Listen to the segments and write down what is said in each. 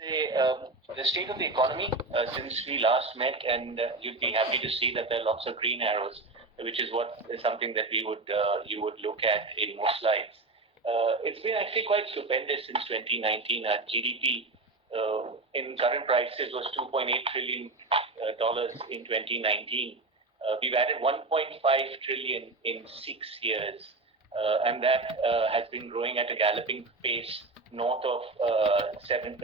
The state of the economy since we last met, and you'd be happy to see that there are lots of green arrows, which is what is something that we would you would look at in most slides. It's been actually quite stupendous since 2019. Our GDP in current prices was $2.8 trillion dollars in 2019. We've added 1.5 trillion in 6 years, and that has been growing at a galloping pace north of 7%,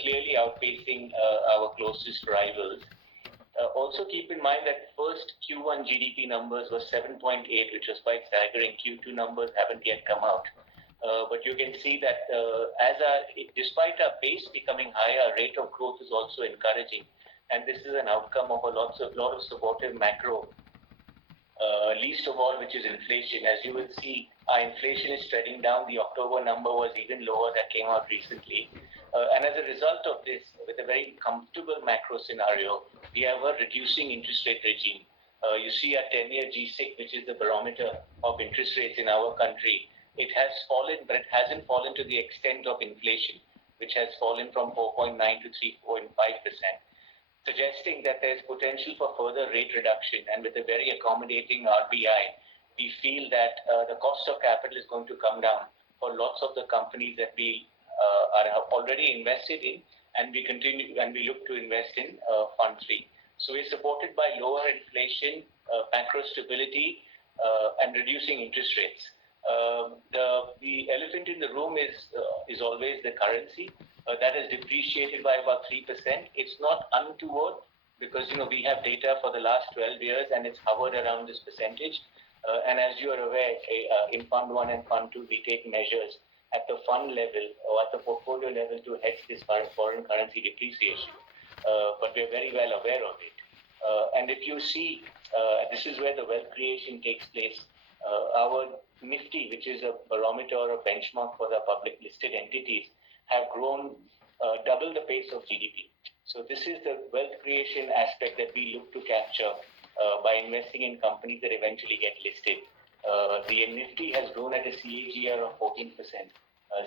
clearly outpacing our closest rivals. Also keep in mind that first Q1 GDP numbers were 7.8, which was quite staggering. Q2 numbers haven't yet come out. But you can see that despite our base becoming higher, our rate of growth is also encouraging. And this is an outcome of a lot of supportive macro, least of all, which is inflation. As you will see, our inflation is trending down. The October number was even lower that came out recently. And as a result of this, with a very comfortable macro scenario, we have a reducing interest rate regime. You see our 10-year G-SIC, which is the barometer of interest rates in our country. It has fallen, but it hasn't fallen to the extent of inflation, which has fallen from 4.9 to 3.5%, suggesting that there's potential for further rate reduction. And with a very accommodating RBI, we feel that the cost of capital is going to come down for lots of the companies that we are already invested in, and we look to invest in Fund 3. So we're supported by lower inflation, macro stability, and reducing interest rates. The elephant in the room is always the currency. That has depreciated by about 3%. It's not untoward because we have data for the last 12 years and it's hovered around this percentage. And as you are aware, in Fund 1 and Fund 2, we take measures at the fund level or at the portfolio level to hedge this foreign currency depreciation. But we're very well aware of it. And if you see, this is where the wealth creation takes place. Our Nifty, which is a barometer or a benchmark for the public listed entities, have grown double the pace of GDP. So this is the wealth creation aspect that we look to capture by investing in companies that eventually get listed. The Nifty has grown at a CAGR of 14%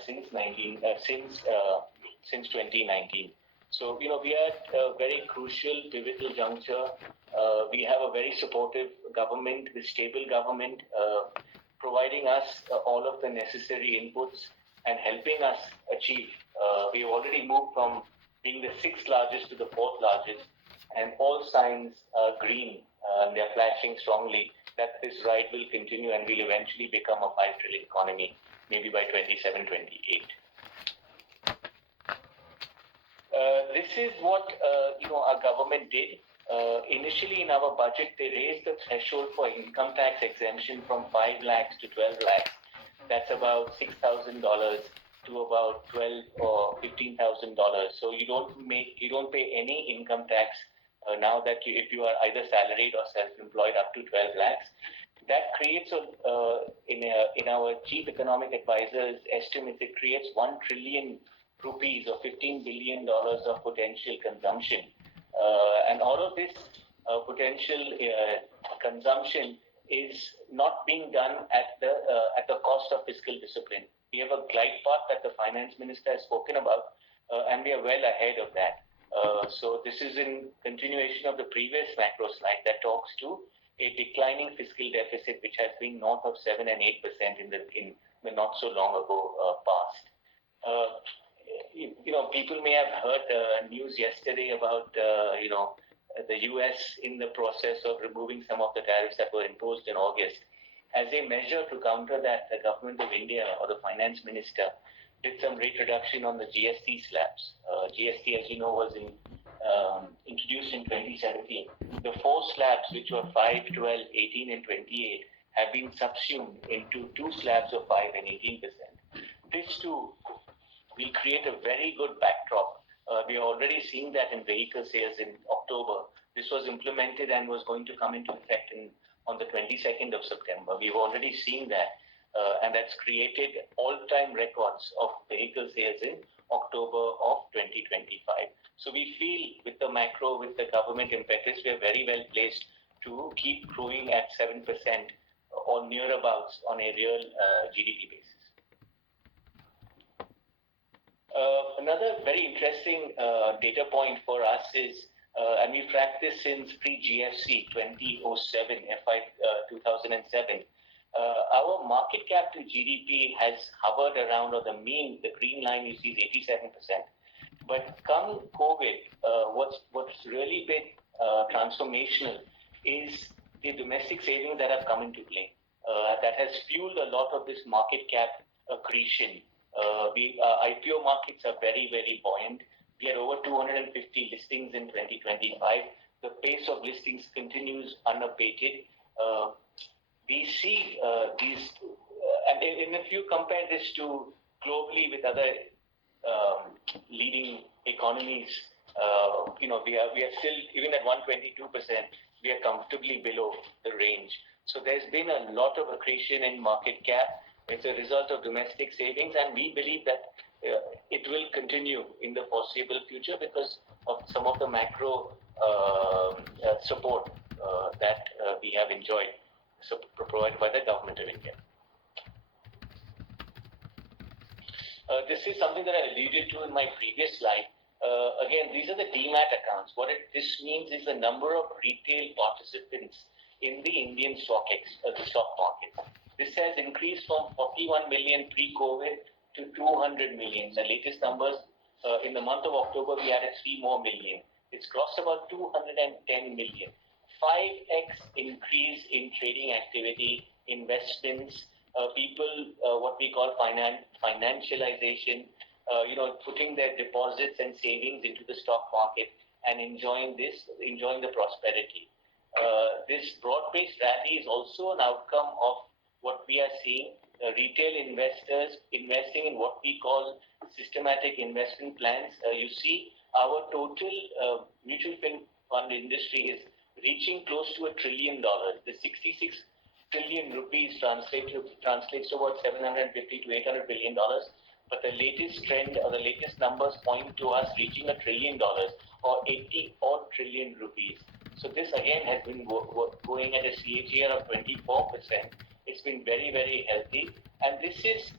since 2019. So we are at a very crucial, pivotal juncture. We have a very supportive government, with stable government, providing us all of the necessary inputs and helping us achieve. We have already moved from being the 6th largest to the 4th largest, and all signs are green, and they're flashing strongly that this ride will continue and will eventually become a 5 trillion economy, maybe by 27, 28. This is what our government did. Initially in our budget, they raised the threshold for income tax exemption from 5 lakhs to 12 lakhs. That's about $6,000 to about $12,000 or $15,000. So you don't pay any income tax now that if you are either salaried or self-employed up to 12 lakhs. That creates in our chief economic advisor's estimates, it creates 1 trillion rupees or $15 billion of potential consumption. And all of this potential consumption is not being done at the cost of fiscal discipline. We have a glide path that the finance minister has spoken about, and we are well ahead of that. So this is in continuation of the previous macro slide that talks to a declining fiscal deficit, which has been north of 7 and 8% in the not so long ago past. People may have heard news yesterday about the US in the process of removing some of the tariffs that were imposed in August. As a measure to counter that, the government of India or the finance minister did some rate reduction on the GST slabs. GST, as you know, was introduced in 2017. The 4 slabs, which were 5, 12, 18, and 28, have been subsumed into 2 slabs of 5 and 18%. This too will create a very good backdrop. We are already seeing that in vehicle sales in October. This was implemented and was going to come into effect on the 22nd of September. We've already seen that, and that's created all-time records of vehicle sales in October of 2025. So we feel with the macro, with the government impetus, we are very well placed to keep growing at 7% or nearabouts on a real GDP basis. Another very interesting data point for us is, and we've tracked this since pre-GFC 2007, FY 2007, our market cap to GDP has hovered around, or the mean, the green line you see is 87%. But come COVID, what's really been transformational is the domestic savings that have come into play. That has fueled a lot of this market cap accretion. IPO markets are very, very buoyant. We had over 250 listings in 2025. The pace of listings continues unabated. We see these, and if you compare this to globally with other leading economies, we are still, even at 122%, we are comfortably below the range. So there's been a lot of accretion in market cap. It's a result of domestic savings, and we believe that it will continue in the foreseeable future because of some of the macro support that we have enjoyed, provided by the government of India. This is something that I alluded to in my previous slide. Again, these are the demat accounts. This means is the number of retail participants in the Indian the stock market. This has increased from 41 million pre-COVID to 200 million. The latest numbers, in the month of October, we added 3 more million. It's crossed about 210 million. 5x increase in trading activity, investments, people, what we call financialization, putting their deposits and savings into the stock market and enjoying the prosperity. This broad-based rally is also an outcome of what we are seeing, retail investors investing in what we call systematic investment plans. You see, our total mutual fund industry is reaching close to $1 trillion. The 66 trillion rupees translates to about $750 to $800 billion. But the latest trend, or the latest numbers, point to us reaching $1 trillion, or 80 odd trillion rupees. So this again has been going at a CAGR of 24%. It's been very, very healthy, and this is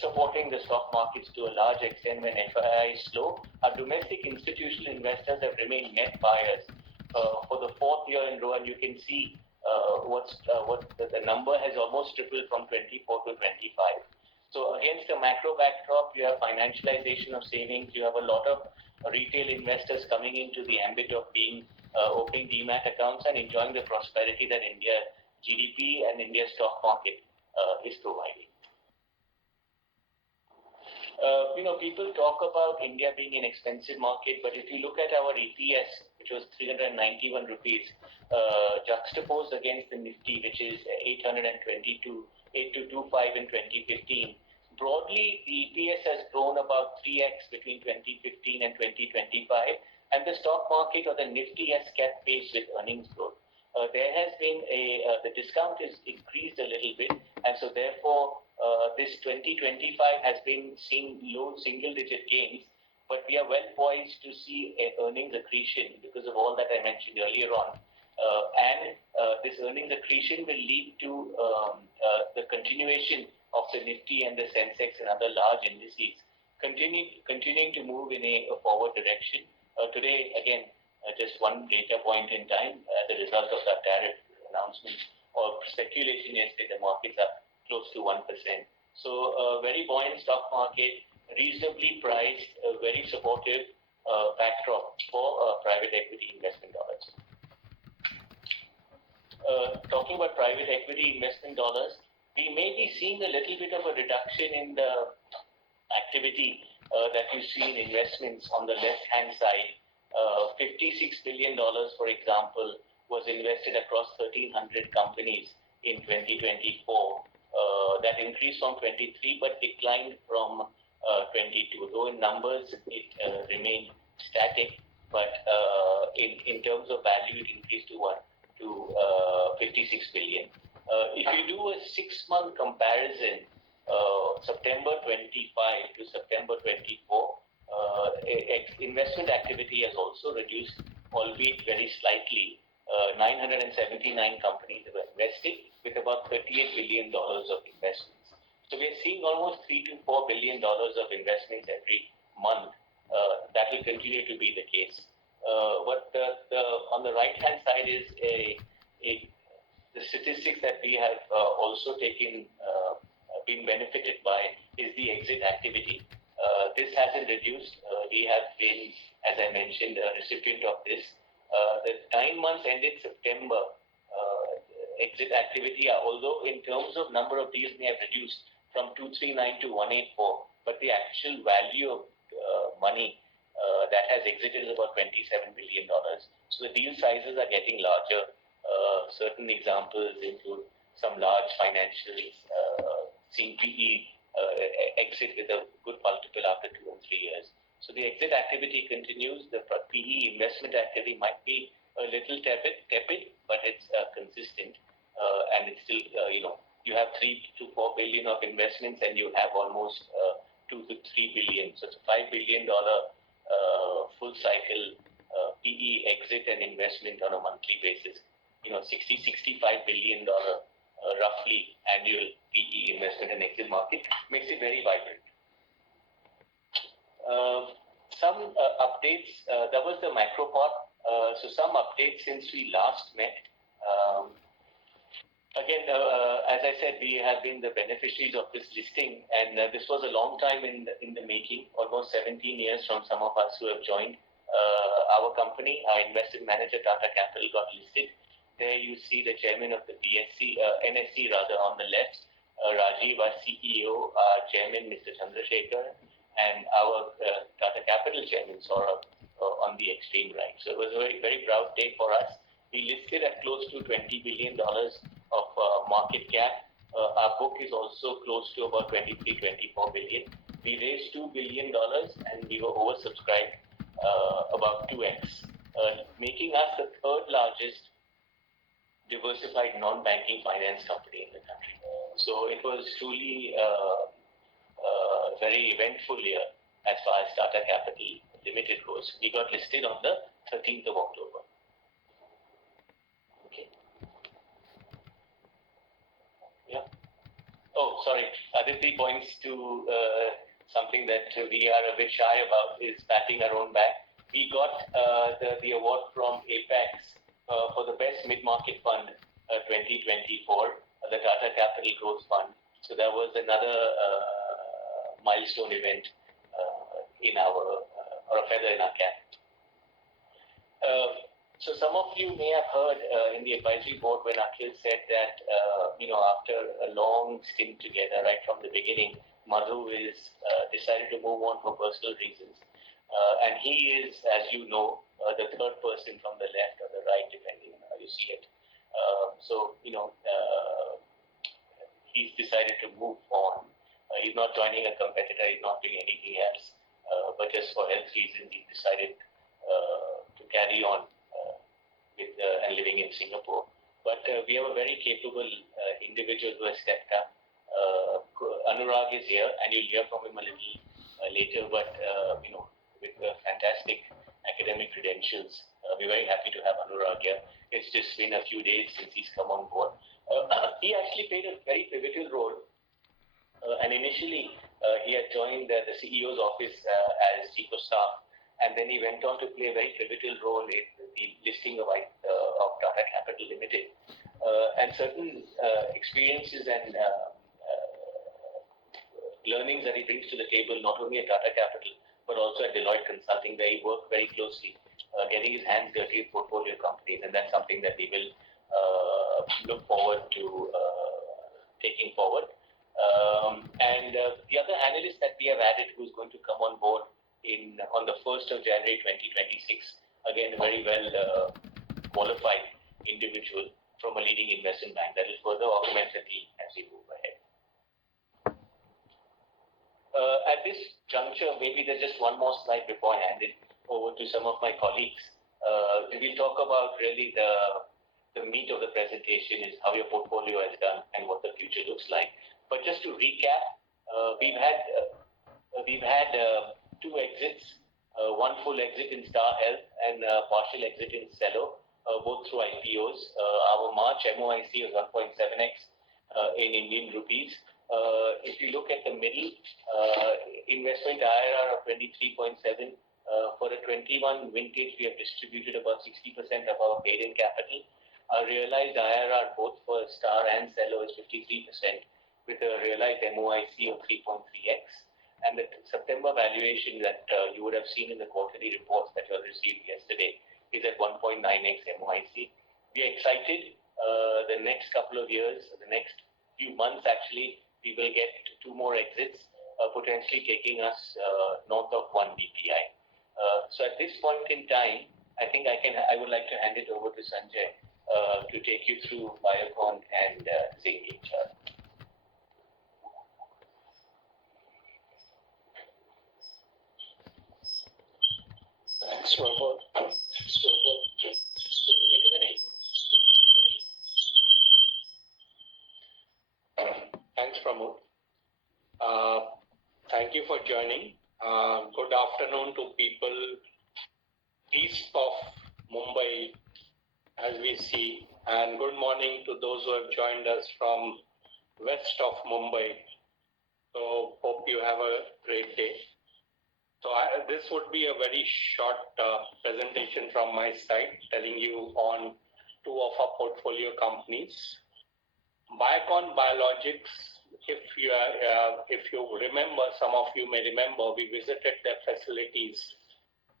supporting the stock markets to a large extent when FII is slow. Our domestic institutional investors have remained net buyers for the 4th year in a row, and you can see the number has almost tripled from 24 to 25. So against the macro backdrop, you have financialization of savings. You have a lot of retail investors coming into the ambit of opening demat accounts and enjoying the prosperity that India GDP and India's stock market is providing. People talk about India being an expensive market, but if you look at our EPS, which was 391 rupees, juxtaposed against the Nifty, which is 8225 in 2015, broadly the EPS has grown about 3x between 2015 and 2025, and the stock market, or the Nifty, has kept pace with earnings growth. There has been the discount is increased a little bit, and so therefore this 2025 has been seeing low single-digit gains, but we are well poised to see earnings accretion because of all that I mentioned earlier on. And this earnings accretion will lead to the continuation of the Nifty and the Sensex and other large indices continuing to move in a forward direction. Today, again, just one data point in time, the result of that tariff announcement or speculation yesterday, the markets are close to 1%. So very buoyant stock market, reasonably priced, very supportive backdrop for private equity investment dollars. Talking about private equity investment dollars, we may be seeing a little bit of a reduction in the activity that you see in investments on the left-hand side. $56 billion, for example, was invested across 1,300 companies in 2024. That increased from 23, but declined from 22. Though in numbers, it remained static, but in terms of value, it increased to 56 billion. If you do a 6-month comparison, September 25 to September 24, investment activity has also reduced, albeit very slightly. 979 companies have invested with about $38 billion of investments. So we're seeing almost $3 to $4 billion of investments every month. That will continue to be the case. What on the right hand side is the statistics that we have also been benefited by is the exit activity. This hasn't reduced. We have been, as I mentioned, a recipient of this. The 9 months ended September exit activity, although in terms of number of deals may have reduced from 239 to 184, but the actual value of money that has exited is about $27 billion. So the deal sizes are getting larger. Certain examples include some large financials seeing PE exit with a good multiple after 2 and 3 years. So the exit activity continues. The PE investment activity might be a little tepid, but it's consistent, and it's still, you have 3 to 4 billion of investments, and you have almost 2 to 3 billion. So it's a $5 billion full cycle PE exit and investment on a monthly basis. 65 billion roughly annual PE investment and exit market makes it very vibrant. Some updates. That was the macro part. So some updates since we last met. Again, as I said, we have been the beneficiaries of this listing, and this was a long time in the making, almost 17 years from some of us who have joined our company. Our investment manager, Tata Capital, got listed. There you see the chairman of the NSE on the left, Rajiv, our CEO, our chairman, Mr. Chandrasekhar, and our Tata Capital chairman, Saurabh, on the extreme right. So it was a very, very proud day for us. We listed at close to $20 billion of market cap. Our book is also close to about 23-24 billion. We raised $2 billion and we were oversubscribed about 2x, making us the third largest diversified non-banking finance company in the country. So it was truly a very eventful year as far as Tata Capital Limited goes. We got listed on the 13th of October. Okay. Yeah. Oh, sorry. Other 3 points to something that we are a bit shy about is patting our own back. We got the award from Apex for the best mid-market fund 2024, the Tata Capital Growth Fund. So that was another milestone event in our, or a feather in our cap. So some of you may have heard in the advisory board when Akhil said that, after a long stint together, right from the beginning, Madhu is decided to move on for personal reasons. And he is, as you know, the third person from the left or the right, depending on how you see it. He's decided to move on. He's not joining a competitor. He's not doing anything else. But just for health reasons, he decided to carry on with and living in Singapore. But we have a very capable individual who has stepped up. Anurag is here, and you'll hear from him a little later. But with fantastic academic credentials, we're very happy to have Anurag here. It's just been a few days since he's come on board. He actually played a very pivotal role. And initially, he had joined the CEO's office as chief of staff, and then he went on to play a very pivotal role in the listing of Tata Capital Limited. And certain experiences and learnings that he brings to the table, not only at Tata Capital, but also at Deloitte Consulting, where he worked very closely, getting his hands dirty with portfolio companies, and that's something that we will look forward to taking forward. And the other analyst that we have added, who's going to come on board on the 1st of January 2026, again, a very well qualified individual from a leading investment bank that will further augment the team as we move ahead. At this juncture, maybe there's just one more slide before I hand it over to some of my colleagues. We'll talk about really the meat of the presentation is how your portfolio has done and what the future looks like. But just to recap, we've had 2 exits, one full exit in Star Health and a partial exit in Cello, both through IPOs. Our March MOIC was 1.7x in Indian rupees. If you look at the middle, investment IRR of 23.7. For a 21 vintage, we have distributed about 60% of our paid-in capital. Our realized IRR, both for Star and Cello, is 53%, with a realized MOIC of 3.3x. And the September valuation that you would have seen in the quarterly reports that you received yesterday is at 1.9x MOIC. We are excited. The next couple of years, the next few months actually, we will get 2 more exits, potentially taking us north of 1 BPI. So at this point in time, I think I would like to hand it over to Sanjay to take you through Biocon and Zinc HR. Thanks, Pramod. Thanks, Pramod. Thank you for joining. Good afternoon to people east of Mumbai, as we see, and good morning to those who have joined us from west of Mumbai. So hope you have a great day. So this would be a very short presentation from my side, telling you on 2 of our portfolio companies. Biocon Biologics, if you remember, some of you may remember, we visited their facilities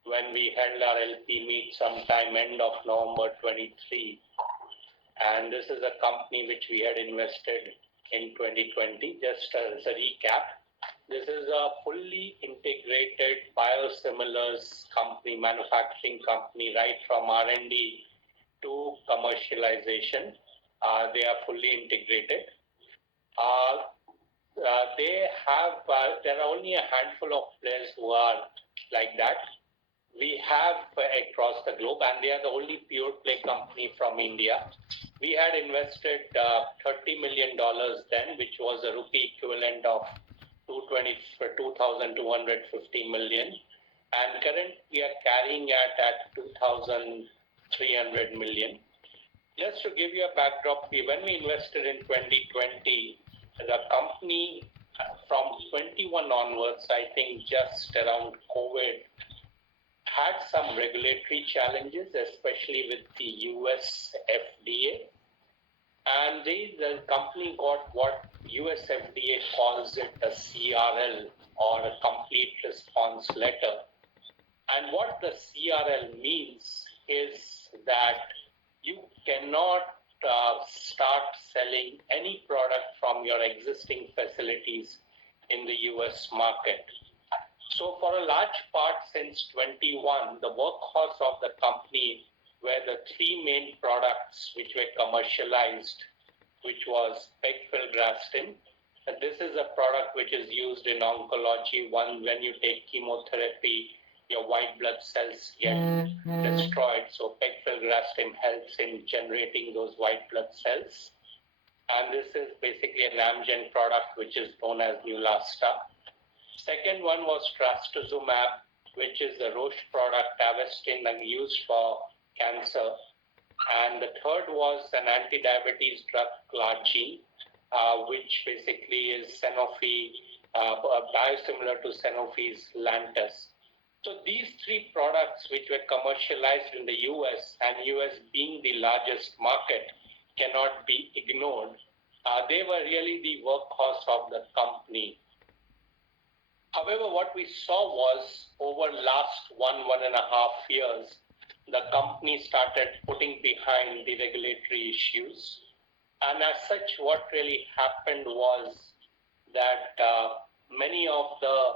when we held our LP meet sometime end of November 23. And this is a company which we had invested in 2020. Just as a recap, this is a fully integrated biosimilars company, manufacturing company, right from R&D to commercialization. They are fully integrated. There are only a handful of players who are like that. We have across the globe, and they are the only pure play company from India. We had invested $30 million then, which was a rupee equivalent of 2,250 million, and currently we are carrying at 2,300 million. Just to give you a backdrop, when we invested in 2020, the company from 21 onwards, I think just around COVID, had some regulatory challenges, especially with the US FDA. And the company got what US FDA calls it a CRL, or a complete response letter. And what the CRL means is that you cannot start selling any product from your existing facilities in the US market. So for a large part since 21, the workhorse of the company were the 3 main products which were commercialized, which was pegfilgrastim. And this is a product which is used in oncology. When you take chemotherapy, your white blood cells get destroyed. So pegfilgrastim helps in generating those white blood cells. And this is basically an Amgen product which is known as Neulasta. Second one was trastuzumab, which is a Roche product, Avastin, used for cancer. And the third was an anti-diabetes drug, Glargine, which basically is Sanofi, biosimilar to Sanofi's Lantus. So these 3 products which were commercialized in the US, and US being the largest market, cannot be ignored. They were really the workhorse of the company. However, what we saw was over last 1.5 years, the company started putting behind the regulatory issues. And as such, what really happened was that many of the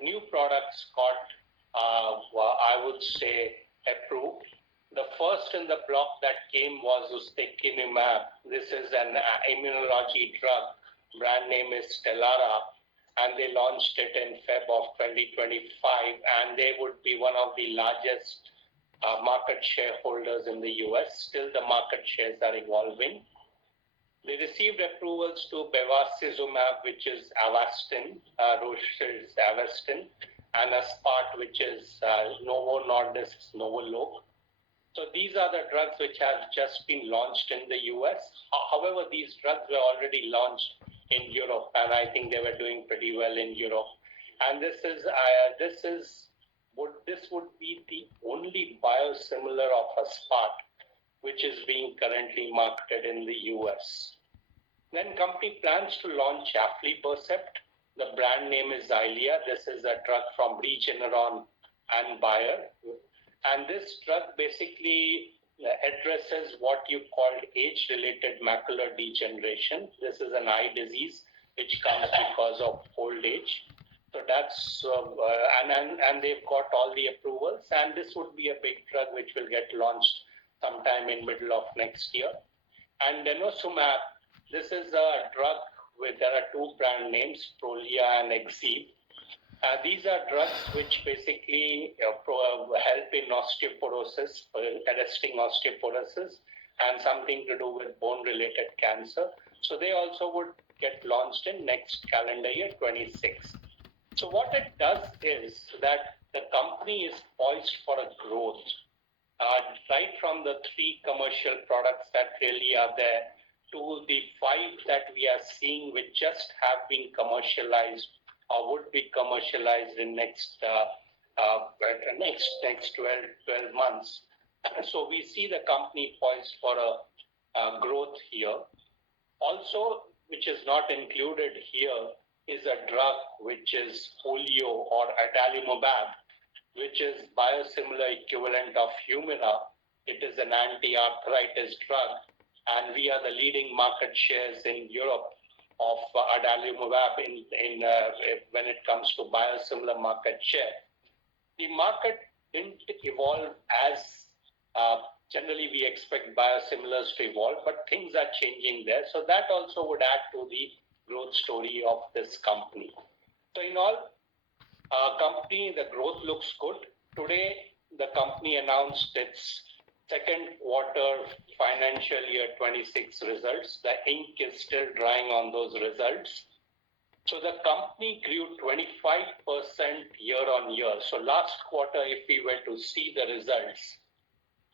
new products got, I would say, approved. The first in the block that came was ustekinumab. This is an immunology drug. Brand name is Stelara. And they launched it in Feb of 2025, and they would be one of the largest market shareholders in the US. Still, the market shares are evolving. They received approvals to bevacizumab, which is Avastin, Roche's Avastin, and Aspart, which is Novo Nordisk's Novolog. So these are the drugs which have just been launched in the US. However, these drugs were already launched in Europe, and I think they were doing pretty well in Europe. And this would be the only biosimilar of Aspart which is being currently marketed in the US. Then company plans to launch Aflibercept. The brand name is Eylea. This is a drug from Regeneron and Bayer. And this drug basically addresses what you call age-related macular degeneration. This is an eye disease which comes because of old age. So that's, and they've got all the approvals, and this would be a big drug which will get launched sometime in middle of next year. And denosumab, this is a drug there are two brand names, Prolia and Exib. These are drugs which basically help in osteoporosis, arresting osteoporosis, and something to do with bone-related cancer. So they also would get launched in next calendar year 26. So what it does is that the company is poised for a growth. Right from the 3 commercial products that really are there to the 5 that we are seeing which just have been commercialized or would be commercialized in next 12 months. So we see the company poised for a growth here. Also, which is not included here, is a drug which is polio or adalimumab, which is biosimilar equivalent of Humira. It is an anti-arthritis drug, and we are the leading market shares in Europe of adalimumab when it comes to biosimilar market share. The market didn't evolve as generally we expect biosimilars to evolve, but things are changing there. So that also would add to the growth story of this company. So in all, company, the growth looks good. Today, the company announced its second quarter financial year 26 results. The ink is still drying on those results. So the company grew 25% year on year. So last quarter, if we were to see the results,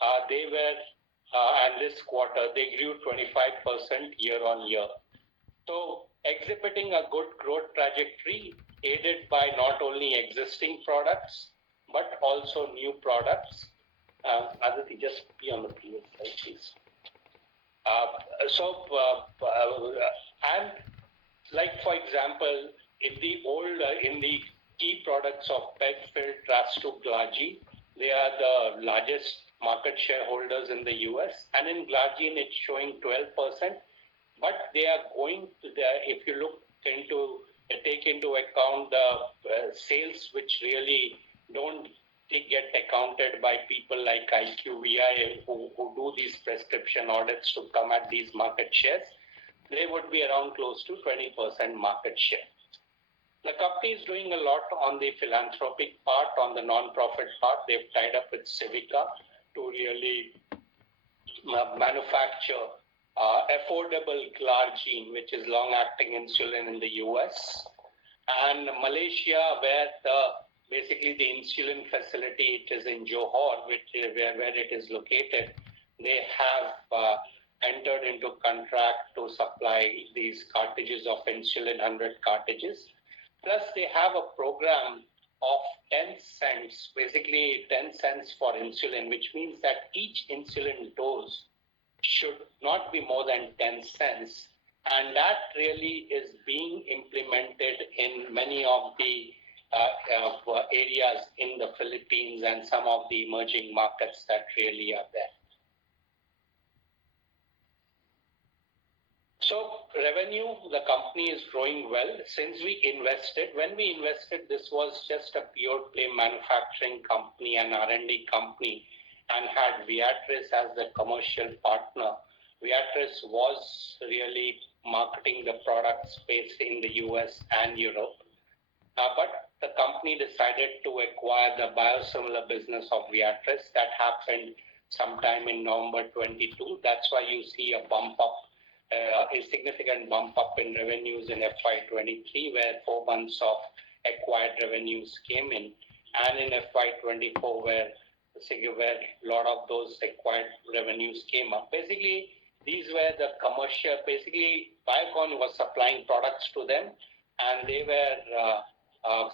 and this quarter, they grew 25% year on year. So exhibiting a good growth trajectory aided by not only existing products, but also new products. Aditi, just be on the previous slide, please. And like, for example, in the key products of Pegfil, Trastuzumab, Glargine, they are the largest market shareholders in the US. And in Glargine, it's showing 12%. But they are going to if you look into, take into account the sales which really don't get accounted by people like IQVIA who do these prescription audits to come at these market shares, they would be around close to 20% market share. The company is doing a lot on the philanthropic part, on the non-profit part. They've tied up with Civica to really manufacture affordable Glargine, which is long-acting insulin in the US. And Malaysia, where basically the insulin facility, it is in Johor, where it is located, they have entered into contract to supply these cartridges of insulin, 100 cartridges. Plus, they have a program of 10 cents, basically 10 cents for insulin, which means that each insulin dose should not be more than 10 cents. And that really is being implemented in many of the areas in the Philippines and some of the emerging markets that really are there. So revenue, the company is growing well. Since we invested, when we invested, this was just a pure play manufacturing company and R&D company and had Viatris as the commercial partner. Viatris was really marketing the products based in the US and Europe. But the company decided to acquire the biosimilar business of Viatris. That happened sometime in November 22. That's why you see a bump up, a significant bump up in revenues in FY23, where 4 months of acquired revenues came in, and in FY24, where a lot of those acquired revenues came up. Basically, These were the commercial, basically Biocon was supplying products to them and they were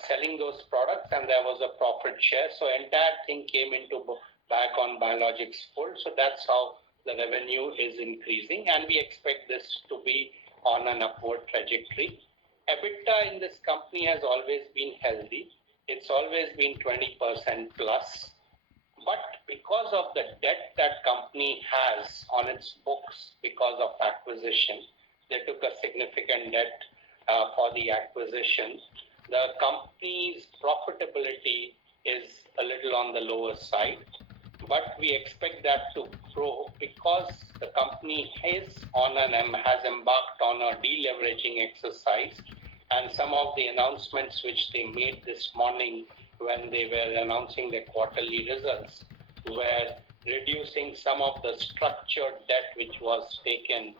selling those products and there was a profit share. So entire thing came into Biocon Biologics fold. So that's how the revenue is increasing and we expect this to be on an upward trajectory. EBITDA in this company has always been healthy. It's always been 20% plus. But because of the debt that company has on its books because of acquisition, they took a significant debt for the acquisition. The company's profitability is a little on the lower side, but we expect that to grow because the company has embarked on a deleveraging exercise, and some of the announcements which they made this morning when they were announcing their quarterly results were reducing some of the structured debt which was taken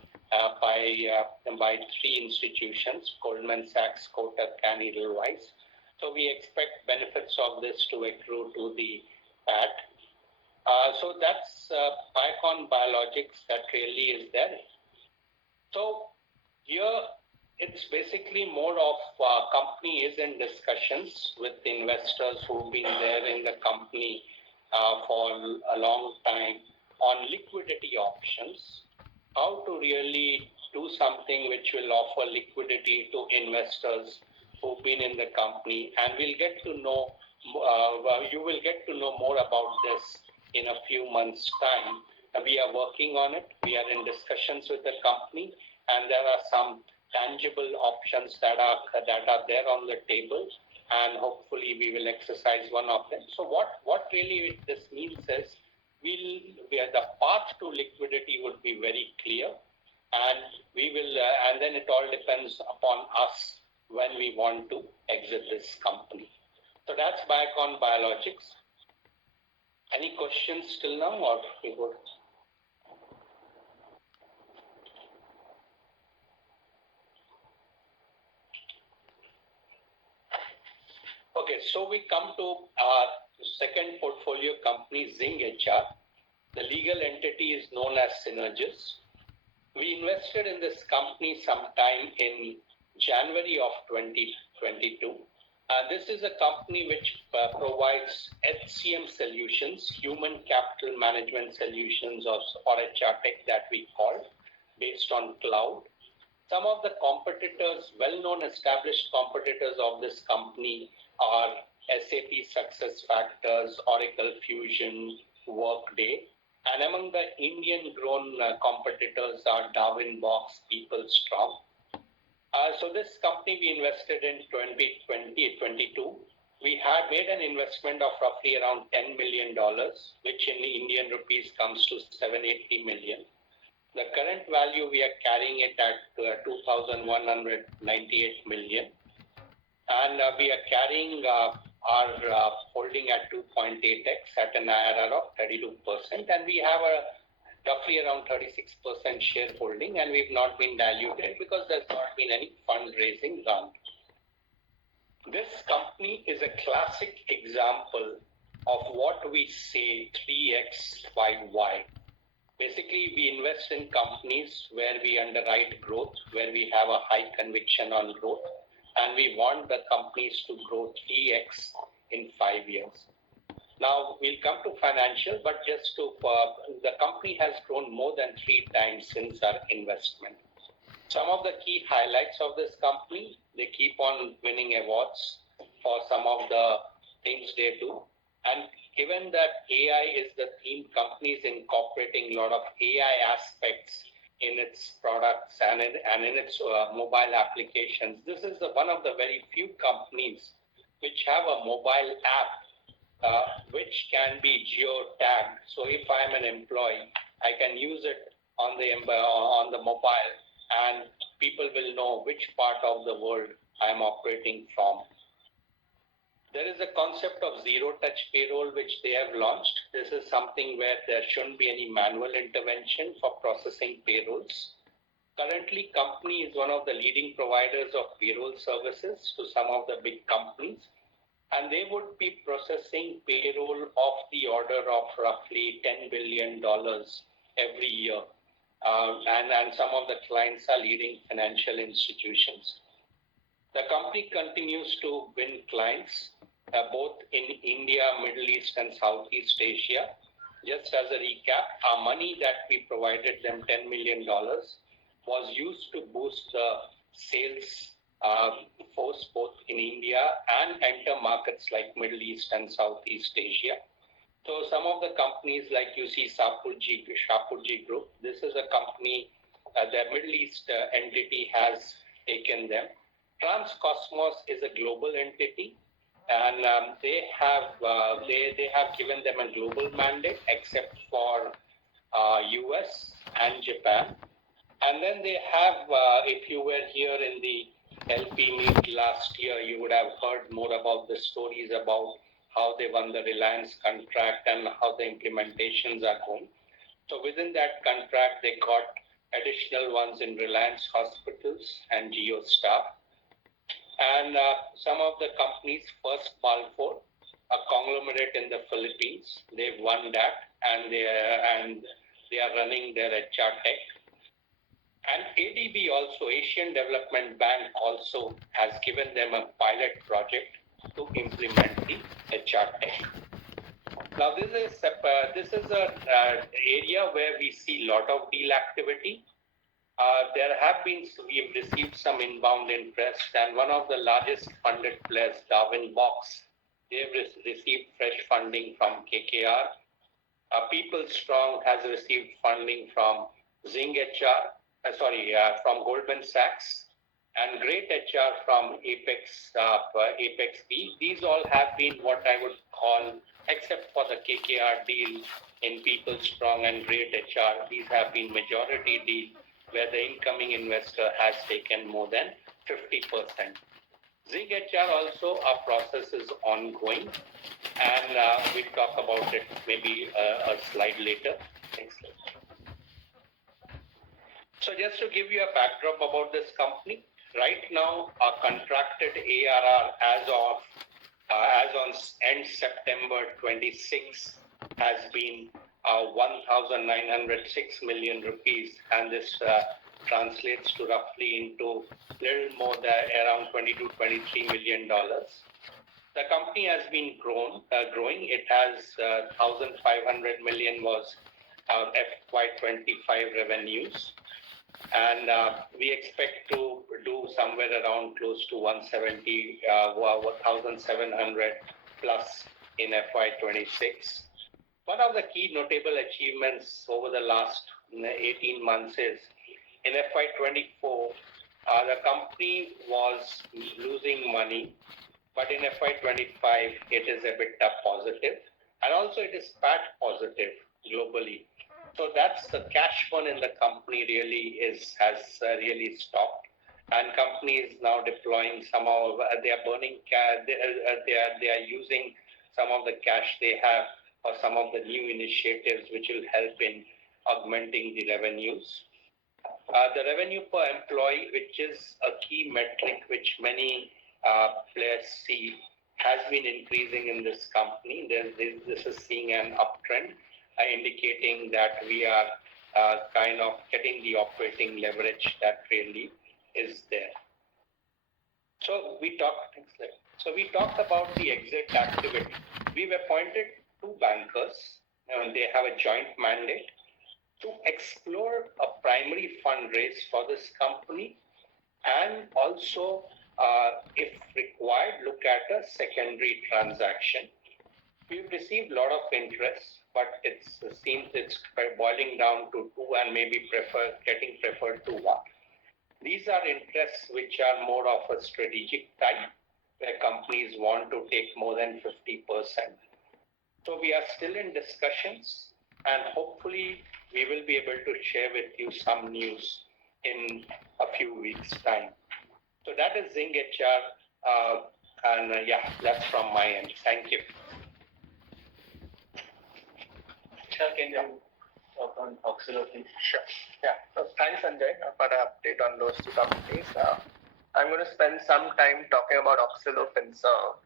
by three institutions, Goldman Sachs, Kotak, and Edelweiss. So we expect benefits of this to accrue to the PAT. So that's Biocon Biologics that really is there. So here it's basically more of company is in discussions with investors who've been there in the company for a long time on liquidity options, how to really do something which will offer liquidity to investors who've been in the company. And we'll get to know, you will get to know more about this in a few months' time. We are working on it. We are in discussions with the company, and there are some tangible options that are there on the table, and hopefully we will exercise one of them. So what really this means is the path to liquidity would be very clear, and we will and then it all depends upon us when we want to exit this company. So that's Biocon Biologics. Any questions till now, or we would? Okay, so we come to our second portfolio company, Zing HR. The legal entity is known as Synergis. We invested in this company sometime in January of 2022. This is a company which provides HCM solutions, human capital management solutions, or HR tech that we call, based on cloud. Some of the competitors, well-known established competitors of this company are SAP SuccessFactors, Oracle Fusion, Workday. And among the Indian-grown competitors are Darwinbox, PeopleStrong. So this company we invested in 2022. We had made an investment of roughly around $10 million, which in Indian rupees comes to 780 million. The current value we are carrying it at 2,198 million. And we are carrying our holding at 2.8x at an IRR of 32%. And we have a roughly around 36% shareholding, and we've not been diluted because there's not been any fundraising done. This company is a classic example of what we say 3x, 5y. Basically, we invest in companies where we underwrite growth, where we have a high conviction on growth, and we want the companies to grow 3x in 5 years. Now, we'll come to financial, but just to, the company has grown more than 3 times since our investment. Some of the key highlights of this company, they keep on winning awards for some of the things they do. And given that AI is the theme, companies incorporating a lot of AI aspects in its products and in its mobile applications. This is one of the very few companies which have a mobile app which can be geo-tagged. So if I'm an employee, I can use it on the mobile, and people will know which part of the world I'm operating from. There is a concept of zero-touch payroll which they have launched. This is something where there shouldn't be any manual intervention for processing payrolls. Currently, company is one of the leading providers of payroll services to some of the big companies, and they would be processing payroll of the order of roughly $10 billion every year. and some of the clients are leading financial institutions. The company continues to win clients both in India, Middle East, and Southeast Asia. Just as a recap, our money that we provided them, $10 million, was used to boost the sales force both in India and enter markets like Middle East and Southeast Asia. So some of the companies like you see Shapoorji Group, this is a company, the Middle East entity has taken them. Transcosmos is a global entity, and they have given them a global mandate except for US and Japan. And then they have, if you were here in the LP meet last year, you would have heard more about the stories about how they won the Reliance contract and how the implementations are going. So within that contract, they got additional ones in Reliance Hospitals and JioStar. And some of the companies, First Balfour, a conglomerate in the Philippines, they've won that, and they are running their HR tech. And ADB also, Asian Development Bank, also has given them a pilot project to implement the HR tech. Now this is an area where we see a lot of deal activity. We've received some inbound interest, and one of the largest funded players, Darwin Box, they've received fresh funding from KKR. PeopleStrong has received funding from from Goldman Sachs, and Great HR from Apex B. These all have been what I would call, except for the KKR deal in PeopleStrong and Great HR, these have been majority deals where the incoming investor has taken more than 50%. Zig HR also, our process is ongoing, and we'll talk about it maybe a slide later. Next slide. So just to give you a backdrop about this company, right now our contracted ARR as on end September 26 has been 1,906 million rupees, and this translates to roughly into little more than around $22-23 million. The company has been growing. It has 1,500 million was FY25 revenues, and we expect to do somewhere around close to 1,700 plus in FY26. One of the key notable achievements over the last 18 months is in FY24, the company was losing money, but in FY25, it is EBITDA positive, and also it is PAT positive globally. So that's the cash burn in the company has really stopped, and company is now deploying they are burning cash, they are using some of the cash they have for some of the new initiatives which will help in augmenting the revenues. The revenue per employee, which is a key metric which many players see, has been increasing in this company. This is seeing an uptrend, indicating that we are kind of getting the operating leverage that really is there. So we talked about the exit activity. We've appointed 2 bankers, and they have a joint mandate to explore a primary fundraise for this company, and also, if required, look at a secondary transaction. We've received a lot of interest, but it seems it's boiling down to 2 and maybe getting preferred to 1. These are interests which are more of a strategic type, where companies want to take more than 50%. So we are still in discussions, and hopefully we will be able to share with you some news in a few weeks' time. So that is Zing HR, and that's from my end. Thank you. Can you talk on Oxelo, please? Sure. Yeah. So thanks, Sanjay, for the update on those 2 companies. I'm going to spend some time talking about Oxelo Finserv.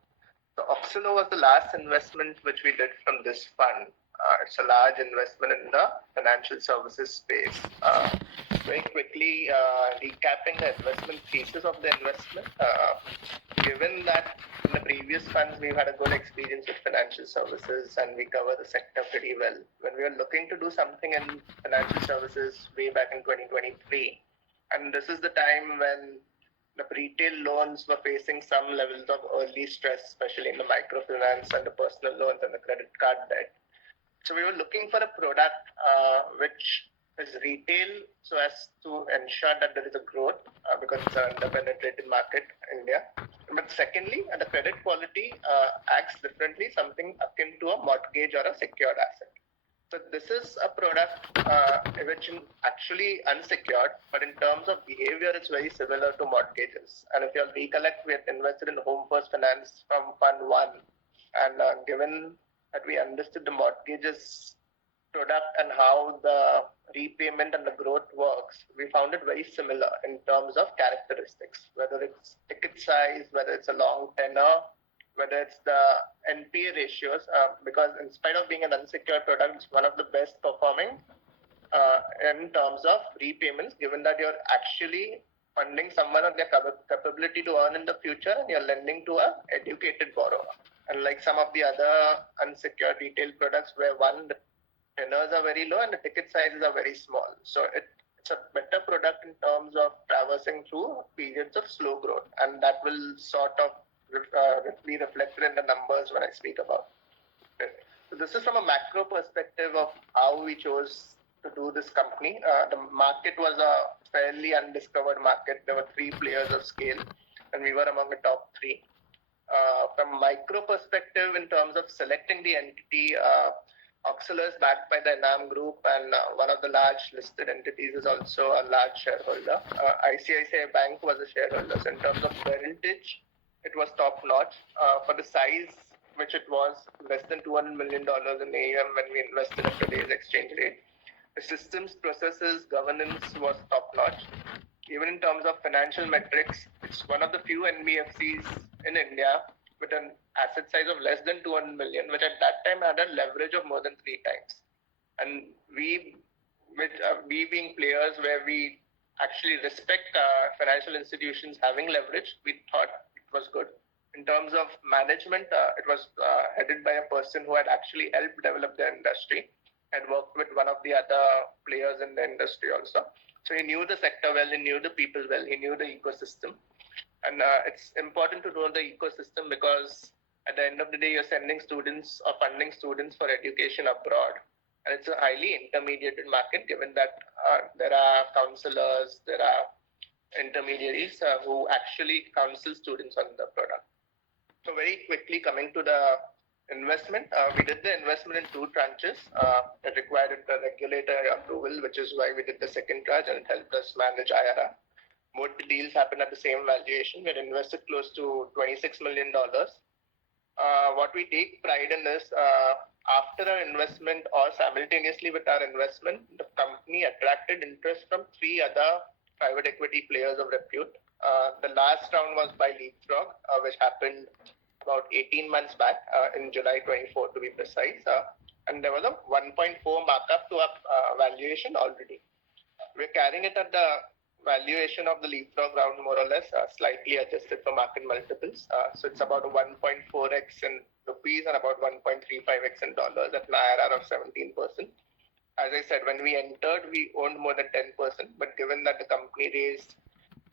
So Oxelo was the last investment which we did from this fund. It's a large investment in the financial services space. Very quickly, recapping the investment thesis of the investment. Given that in the previous funds we've had a good experience with financial services and we cover the sector pretty well. When we were looking to do something in financial services way back in 2023, and this is the time when the retail loans were facing some levels of early stress, especially in the microfinance and the personal loans and the credit card debt. So we were looking for a product which is retail so as to ensure that there is a growth because it's an underpenetrated market, India. But secondly, the credit quality acts differently, something akin to a mortgage or a secured asset. So this is a product which is actually unsecured, but in terms of behavior, it's very similar to mortgages. And if you'll recollect, we had invested in Home First Finance from Fund 1. And given that we understood the mortgages product and how the repayment and the growth works, we found it very similar in terms of characteristics, whether it's ticket size, whether it's a long tenor, whether it's the NPA ratios, because in spite of being an unsecured product, it's one of the best performing in terms of repayments, given that you're actually funding someone on their capability to earn in the future and you're lending to an educated borrower. Unlike some of the other unsecured retail products where the tenors are very low and the ticket sizes are very small. So it's a better product in terms of traversing through periods of slow growth, and that will sort of be reflected in the numbers when I speak about it. So this is from a macro perspective of how we chose to do this company. The market was a fairly undiscovered market. There were 3 players of scale, and we were among the top 3. From micro perspective, in terms of selecting the entity, Oxala is backed by the Enam Group, and one of the large listed entities is also a large shareholder. ICICI Bank was a shareholder. So in terms of parentage, it was top notch. For the size which it was, less than $200 million in AUM when we invested at today's exchange rate. The systems, processes, governance was top notch. Even in terms of financial metrics, it's one of the few NBFCs in India with an asset size of less than 200 million, which at that time had a leverage of more than 3 times. And we being players where we actually respect financial institutions having leverage, we thought it was good. In terms of management, it was headed by a person who had actually helped develop the industry and worked with one of the other players in the industry also. So he knew the sector well, he knew the people well, he knew the ecosystem. And it's important to know the ecosystem because at the end of the day, you're sending students or funding students for education abroad. And it's a highly intermediated market, given that there are counselors, there are intermediaries who actually counsel students on the product. So very quickly coming to the investment, we did the investment in 2 tranches. It required the regulator approval, which is why we did the second tranche, and it helped us manage IRR. Both the deals happened at the same valuation. We had invested close to $26 million. What we take pride in is after our investment or simultaneously with our investment, the company attracted interest from 3 other private equity players of repute. The last round was by Leapfrog, which happened about 18 months back in July 24 to be precise. And there was a 1.4 markup to our valuation already. We're carrying it at the valuation of the Leapfrog round, more or less, slightly adjusted for market multiples. So it's about a 1.4x in rupees and about 1.35x in dollars at an IRR of 17%. As I said, when we entered, we owned more than 10%, but given that the company raised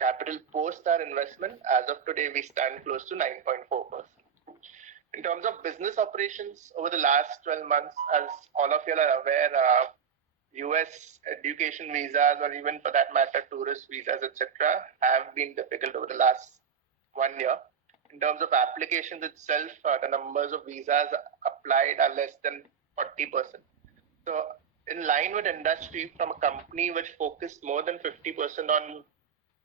capital post our investment, as of today, we stand close to 9.4%. In terms of business operations over the last 12 months, as all of you are aware, US education visas, or even for that matter, tourist visas, etc., have been difficult over the last 1 year. In terms of applications itself, the numbers of visas applied are less than 40%. So in line with industry, from a company which focused more than 50% on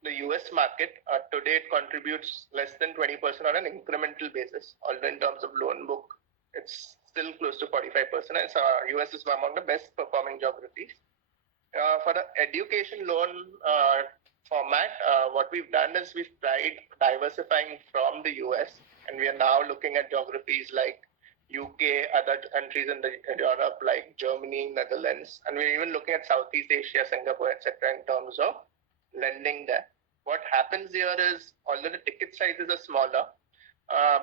the US market, today it contributes less than 20% on an incremental basis, although in terms of loan book, it's still close to 45%. And so US is among the best performing geographies. For the education loan format, what we've done is we've tried diversifying from the US, and we are now looking at geographies like UK, other countries in Europe like Germany, Netherlands, and we're even looking at Southeast Asia, Singapore, etc. in terms of lending there. What happens here is, although the ticket sizes are smaller,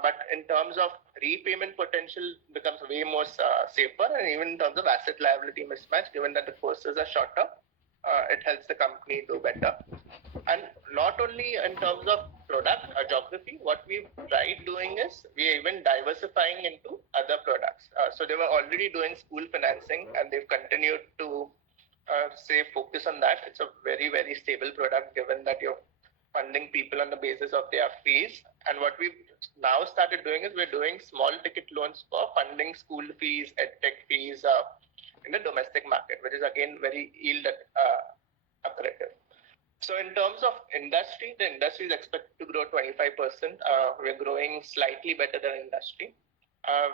but in terms of repayment potential becomes way more safer, and even in terms of asset liability mismatch, given that the courses are shorter, it helps the company do better. And not only in terms of product or geography, what we've tried doing is we're even diversifying into other products. So they were already doing school financing, and they've continued to focus on that. It's a very, very stable product, given that you're funding people on the basis of their fees. And what we've now started doing is we're doing small ticket loans for funding school fees, edtech fees in the domestic market, which is again very yield accretive. So in terms of industry, the industry is expected to grow 25%. We're growing slightly better than industry.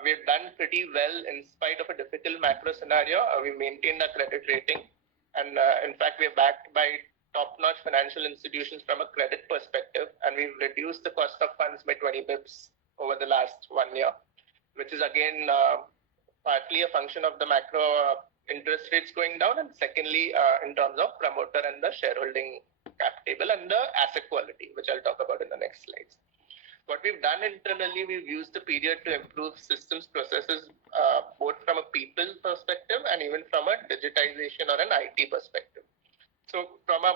We've done pretty well in spite of a difficult macro scenario. We maintained our credit rating. And in fact, we're backed by top-notch financial institutions from a credit perspective. And we've reduced the cost of funds by 20 bips over the last 1 year, which is again partly a function of the macro interest rates going down. And secondly, in terms of promoter and the shareholding cap table and the asset quality, which I'll talk about in the next slides. What we've done internally, we've used the period to improve systems, processes, both from a people perspective and even from a digitization or an IT perspective. So from a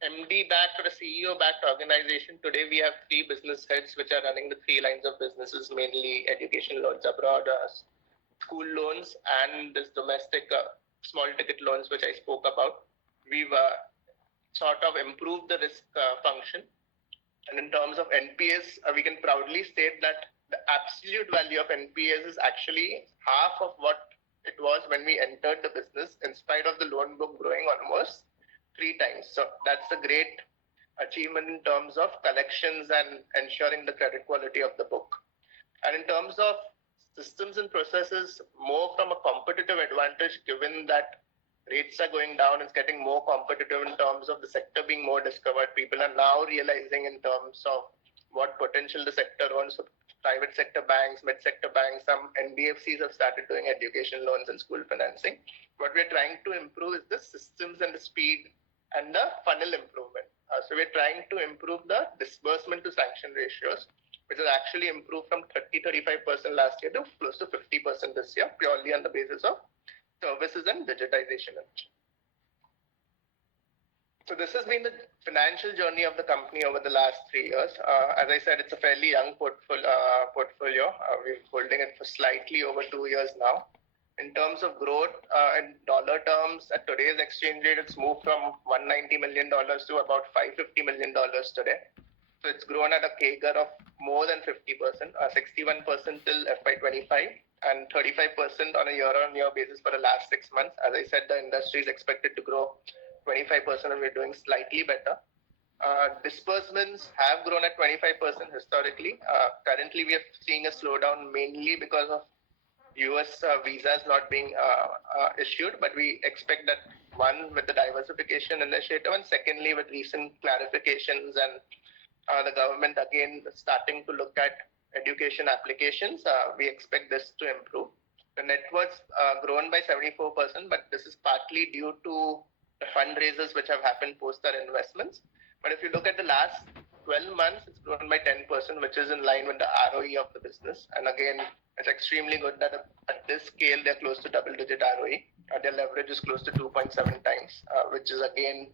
MD-backed or a CEO-backed organization, today we have 3 business heads which are running the 3 lines of businesses, mainly education loans abroad, school loans, and this domestic small ticket loans, which I spoke about. We've sort of improved the risk function. And in terms of NPAs, we can proudly state that the absolute value of NPAs is actually half of what it was when we entered the business, in spite of the loan book growing almost 3 times. So that's a great achievement in terms of collections and ensuring the credit quality of the book. And in terms of systems and processes, more from a competitive advantage, given that rates are going down, it's getting more competitive in terms of the sector being more discovered. People are now realizing in terms of what potential the sector owns. So private sector banks, mid-sector banks, some NBFCs have started doing education loans and school financing. What we're trying to improve is the systems and the speed and the funnel improvement. So we're trying to improve the disbursement to sanction ratios, which has actually improved from 30-35% last year to close to 50% this year, purely on the basis of services and digitization. So this has been the financial journey of the company over the last 3 years. As I said, it's a fairly young portfolio. We're holding it for slightly over 2 years now. In terms of growth, in dollar terms, at today's exchange rate, it's moved from $190 million to about $550 million today. So it's grown at a CAGR of more than 50%, 61% till FY25, and 35% on a year-on-year basis for the last 6 months. As I said, the industry is expected to grow 25%, and we're doing slightly better. Disbursements have grown at 25% historically. Currently, we are seeing a slowdown mainly because of US visas not being issued, but we expect that, one, with the diversification initiative, and secondly, with recent clarifications and the government again starting to look at education applications, we expect this to improve. The net worth grown by 74%, but this is partly due to the fundraisers which have happened post our investments. But if you look at the last 12 months, it's grown by 10%, which is in line with the ROE of the business. And again, it's extremely good that at this scale, they're close to double-digit ROE. Their leverage is close to 2.7 times, which is again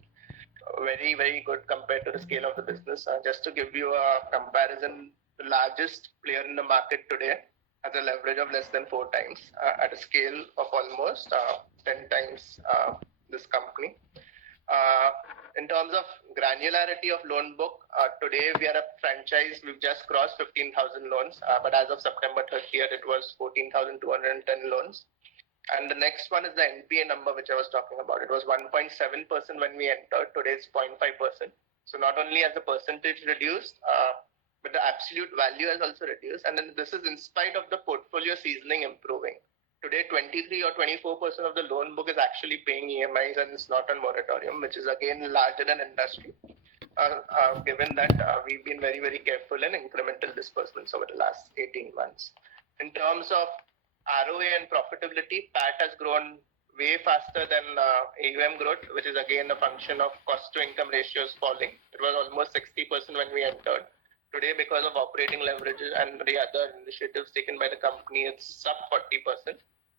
very, very good compared to the scale of the business. Just to give you a comparison, the largest player in the market today has a leverage of less than 4 times at a scale of almost 10 times this company. In terms of granularity of loan book, today we are a franchise. We've just crossed 15,000 loans, but as of September 30th, it was 14,210 loans. And the next one is the NPA number, which I was talking about. It was 1.7% when we entered. Today it's 0.5%. So not only has the percentage reduced, but the absolute value has also reduced. And then this is in spite of the portfolio seasoning improving. Today, 23 or 24% of the loan book is actually paying EMIs and it's not on moratorium, which is again larger than industry, given that we've been very, very careful in incremental disbursements over the last 18 months. In terms of ROA and profitability, PAT has grown way faster than AUM growth, which is again a function of cost to income ratios falling. It was almost 60% when we entered. Today, because of operating leverage and the other initiatives taken by the company, it's sub 40%.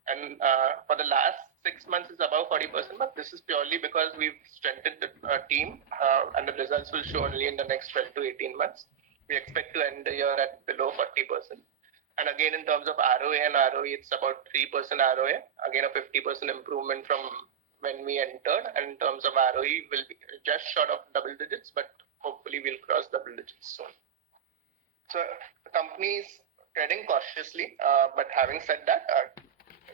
And for the last 6 months, it's above 40%, but this is purely because we've strengthened the team and the results will show only in the next 12 to 18 months. We expect to end the year at below 40%. And again, in terms of ROA and ROE, it's about 3% ROA. Again, a 50% improvement from when we entered. And in terms of ROE, will be just short of double digits, but hopefully we'll cross double digits soon. So the company is treading cautiously, but having said that,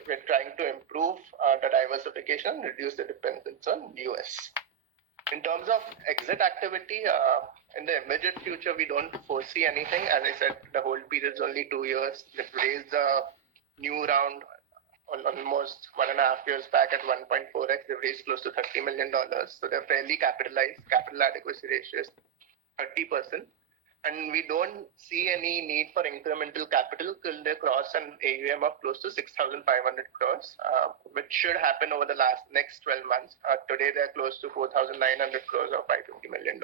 we're trying to improve the diversification, reduce the dependence on US. In terms of exit activity, in the immediate future, we don't foresee anything. As I said, the whole period is only 2 years. They've raised a new round almost 1.5 years back at 1.4x. They've raised close to $30 million. So they're fairly capitalized. Capital adequacy ratio is 30%. And we don't see any need for incremental capital till they cross an AUM of close to 6,500 crores, which should happen over the next 12 months. Today, they're close to 4,900 crores or $550 million.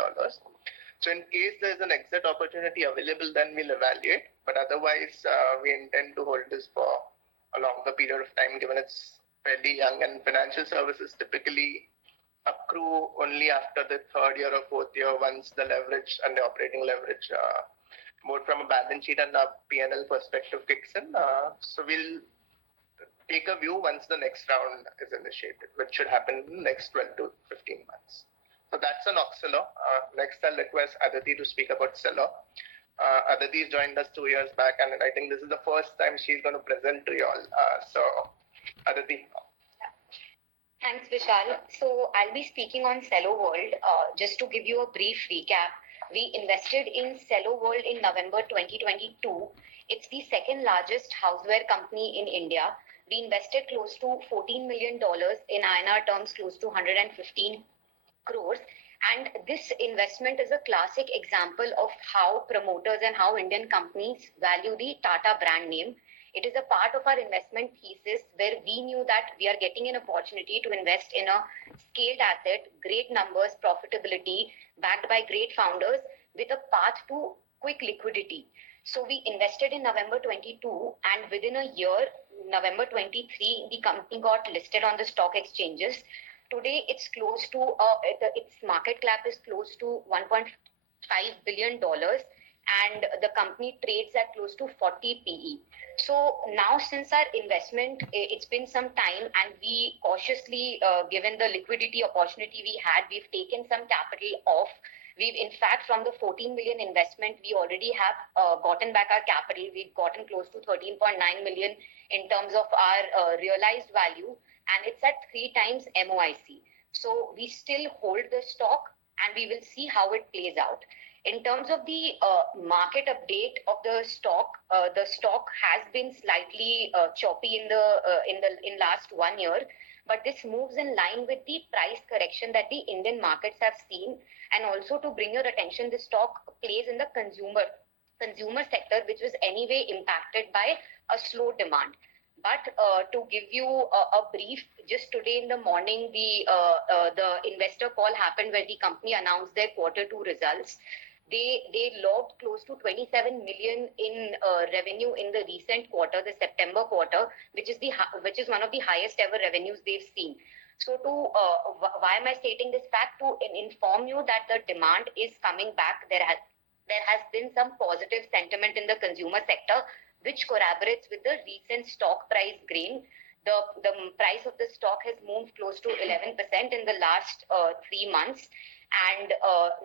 So in case there's an exit opportunity available, then we'll evaluate. But otherwise, we intend to hold this for a longer period of time, given it's fairly young, and financial services typically accrue only after the third year or fourth year, once the leverage and the operating leverage, more from a balance sheet and a P&L perspective, kicks in. So we'll take a view once the next round is initiated, which should happen in the next 12 to 15 months. So that's on Oxalo. Next, I'll request Aditi to speak about Cello. Aditi joined us 2 years back, and I think this is the first time she's going to present to you all. So, Aditi. Thanks, Vishal. So I'll be speaking on Cello World. Just to give you a brief recap, we invested in Cello World in November 2022. It's the second largest houseware company in India. We invested close to $14 million, in INR terms close to 115 crores. And this investment is a classic example of how promoters and how Indian companies value the Tata brand name. It is a part of our investment thesis where we knew that we are getting an opportunity to invest in a scaled asset, great numbers, profitability, backed by great founders with a path to quick liquidity. So we invested in November 22, and within a year, November 23, the company got listed on the stock exchanges. Today, it's close to, its market cap is close to $1.5 billion. And the company trades at close to 40 PE. So now, since our investment, it's been some time, and we cautiously, given the liquidity opportunity we had, we've taken some capital off. We've, in fact, from the 14 million investment, we already have gotten back our capital. We've gotten close to 13.9 million in terms of our realized value, and it's at 3 times MOIC. So we still hold the stock, and we will see how it plays out. In terms of the market update of the stock has been slightly choppy in last 1 year, but this moves in line with the price correction that the Indian markets have seen. And also, to bring your attention, the stock plays in the consumer sector, which was anyway impacted by a slow demand. But to give you a brief, just today in the morning, the investor call happened where the company announced their Q2 results. They logged close to 27 million in revenue in the recent quarter, the September quarter, which is one of the highest ever revenues they've seen. So why am I stating this fact? To inform you that the demand is coming back. There has been some positive sentiment in the consumer sector, which corroborates with the recent stock price gain. The price of the stock has moved close to 11% in the last 3 months. And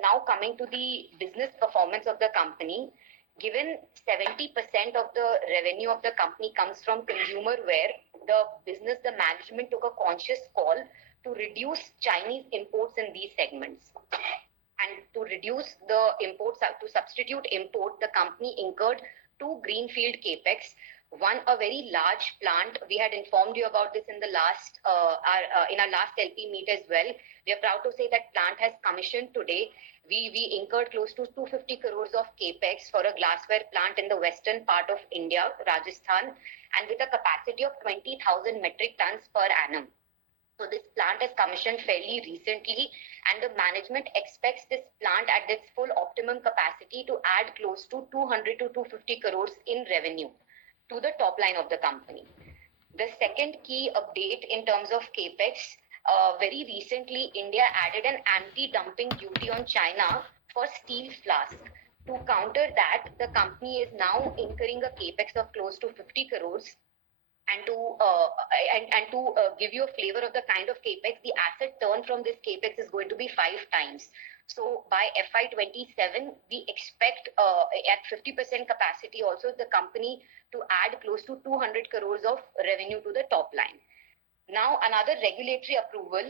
now coming to the business performance of the company, given 70% of the revenue of the company comes from consumer wear, the management took a conscious call to reduce Chinese imports in these segments. And to reduce the imports, to substitute import, the company incurred 2 greenfield capex. One, a very large plant. We had informed you about this in the last in our last LP meet as well. We are proud to say that plant has commissioned today. We incurred close to 250 crores of capex for a glassware plant in the western part of India, Rajasthan, and with a capacity of 20,000 metric tons per annum. So this plant is commissioned fairly recently, and the management expects this plant at its full optimum capacity to add close to 200 to 250 crores in revenue to the top line of the company. The second key update in terms of capex, very recently India added an anti-dumping duty on China for steel flask. To counter that, the company is now incurring a capex of close to 50 crores. And to give you a flavor of the kind of capex, the asset turn from this capex is going to be 5 times. So by FY27, we expect at 50% capacity also the company to add close to 200 crores of revenue to the top line. Now, another regulatory approval,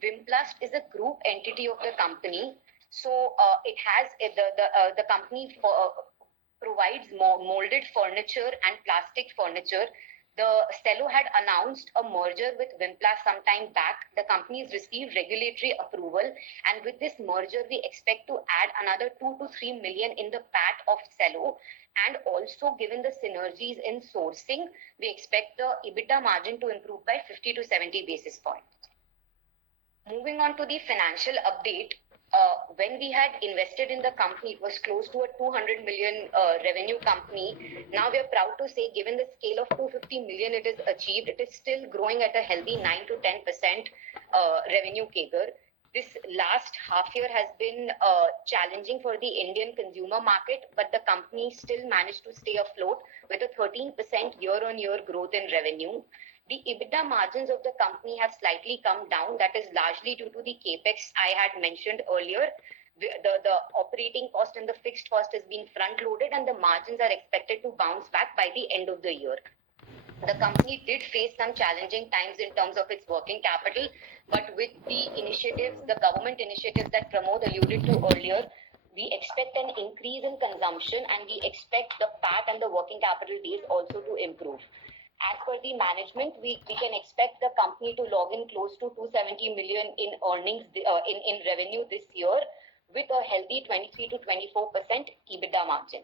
Vimplast is a group entity of the company. So it has the company provides molded furniture and plastic furniture. The Cello had announced a merger with Vimplast some time back. The company has received regulatory approval, and with this merger, we expect to add another 2 to 3 million in the PAT of Cello. And also, given the synergies in sourcing, we expect the EBITDA margin to improve by 50 to 70 basis points. Moving on to the financial update, when we had invested in the company, it was close to a 200 million revenue company. Now we are proud to say, given the scale of 250 million it is achieved, it is still growing at a healthy 9 to 10% revenue CAGR. This last half year has been challenging for the Indian consumer market, but the company still managed to stay afloat with a 13% year-on-year growth in revenue. The EBITDA margins of the company have slightly come down. That is largely due to the capex I had mentioned earlier. The operating cost and the fixed cost has been front-loaded, and the margins are expected to bounce back by the end of the year. The company did face some challenging times in terms of its working capital, but with the initiatives, the government initiatives that Pramod alluded to earlier, we expect an increase in consumption, and we expect the PAT and the working capital days also to improve. As per the management, we can expect the company to log in close to 270 million in earnings in revenue this year with a healthy 23 to 24% EBITDA margin.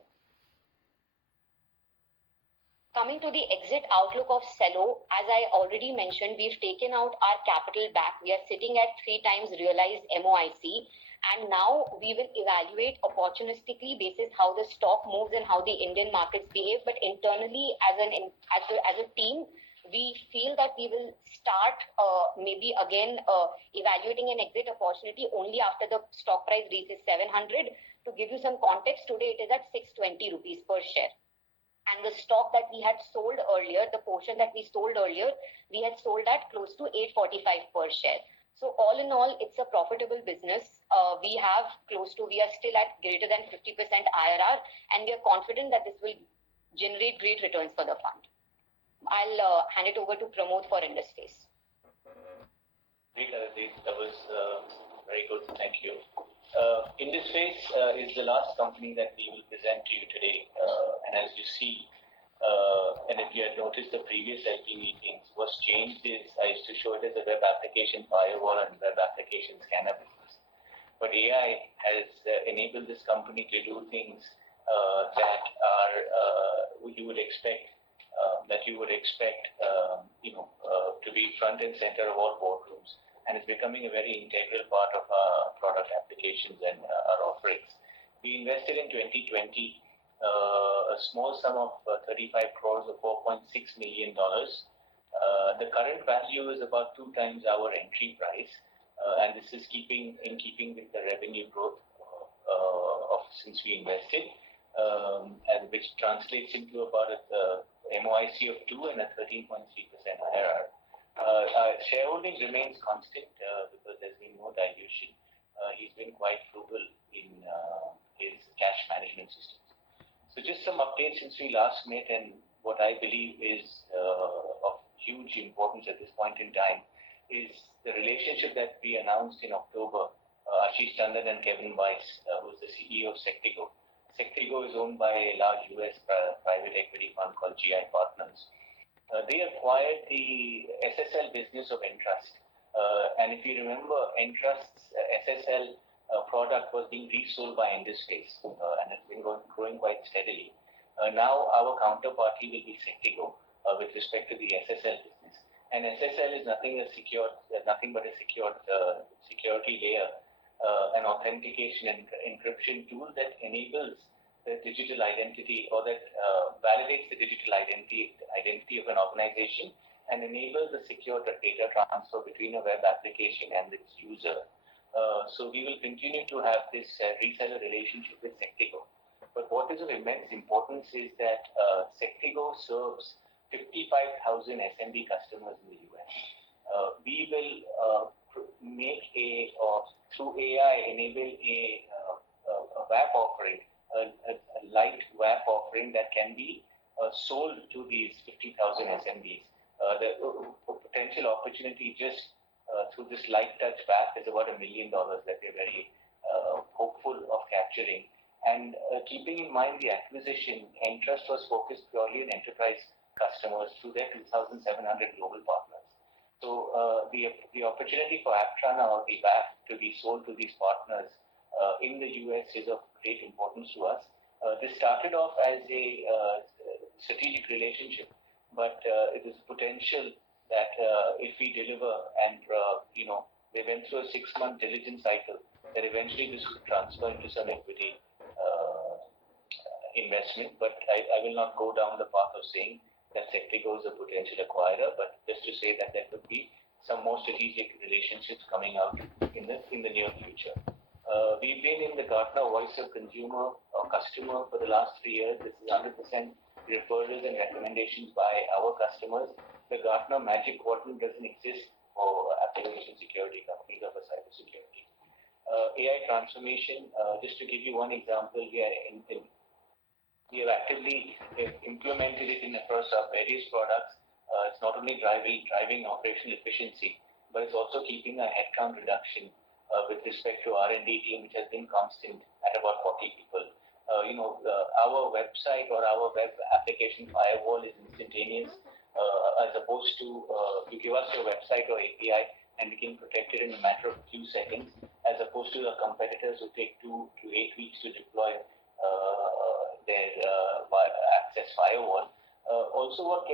Coming to the exit outlook of Cello, as I already mentioned, we've taken out our capital back. We are sitting at 3 times realized MOIC. And now we will evaluate opportunistically basis how the stock moves and how the Indian markets behave. But internally, as a team, we feel that we will start maybe again evaluating an exit opportunity only after the stock price reaches 700. To give you some context, today it is at 620 rupees per share. And the stock that we had sold earlier, the portion that we sold earlier, we had sold at close to 845 per share. So all in all, it's a profitable business. We are still at greater than 50% IRR, and we are confident that this will generate great returns for the fund. I'll hand it over to Pramod for Induspace. Great, that was very good. Thank you. Induspace is the last company that we will present to you today. And as you see, and if you had noticed the previous LP meetings, what's changed is I used to show it as a web application firewall and web application scanner business. But AI has enabled this company to do things that are you would expect to be front and center of all boardrooms, and it's becoming a very integral part of our product applications and our offerings. We invested in 2020 a small sum of 35 crores or $4.6 million. The current value is about 2 times our entry price, and this is keeping with the revenue growth since we invested, and which translates into about a MOIC of 2 and a 13.3% IRR. Our shareholding remains constant because there's been no dilution. He's been quite frugal in his cash management systems. So just some updates since we last met, and what I believe is of huge importance at this point in time is the relationship that we announced in October. Ashish Tandon and Kevin Weiss, who's the CEO of Sectigo, Sectigo is owned by a large US private equity fund called GI Partners. They acquired the SSL business of Entrust. And if you remember, Entrust's SSL product was being resold by Induspace, and it's been growing quite steadily. Now our counterparty will be Sectigo with respect to the SSL business. And SSL is nothing but a secured security layer, an authentication and encryption tool that enables the digital identity, or that validates the digital identity of an organization and enables the secure data transfer between a web application and its user. So we will continue to have this reseller relationship with Sectigo. But what is of immense importance is that Sectigo serves 55,000 SMB customers in the US. We will through AI, enable a WAP offering, a light WAP offering that can be sold to these 50,000 SMBs. The potential opportunity just through this light touch WAP is about $1 million that we're very hopeful of capturing. And keeping in mind the acquisition, Entrust was focused purely on enterprise customers through their 2,700 global partners. So the opportunity for Aptrana or the WAP to be sold to these partners in the US is of great importance to us. This started off as a strategic relationship, but it is potential that if we deliver and they went through a 6-month diligence cycle, that eventually this could transfer into some equity investment. But I will not go down the path of saying that Sectigo is a potential acquirer, but just to say that there could be some more strategic relationships coming out in the near future. We've been in the Gartner Voice of Consumer or Customer for the last 3 years. This is 100% referrals and recommendations by our customers. The Gartner Magic Quadrant doesn't exist for application security companies or for cybersecurity. AI transformation, just to give you one example, we have actively implemented it across our various products. It's not only driving operational efficiency, but it's also keeping a headcount reduction with respect to R&D team, which has been constant at about 40 people. Our website or our web application firewall is instantaneous, as opposed to you give us your website or API and we can protect it in a matter of a few seconds, as opposed to the competitors who take 2 to 8 weeks to deploy their access firewall. Also, what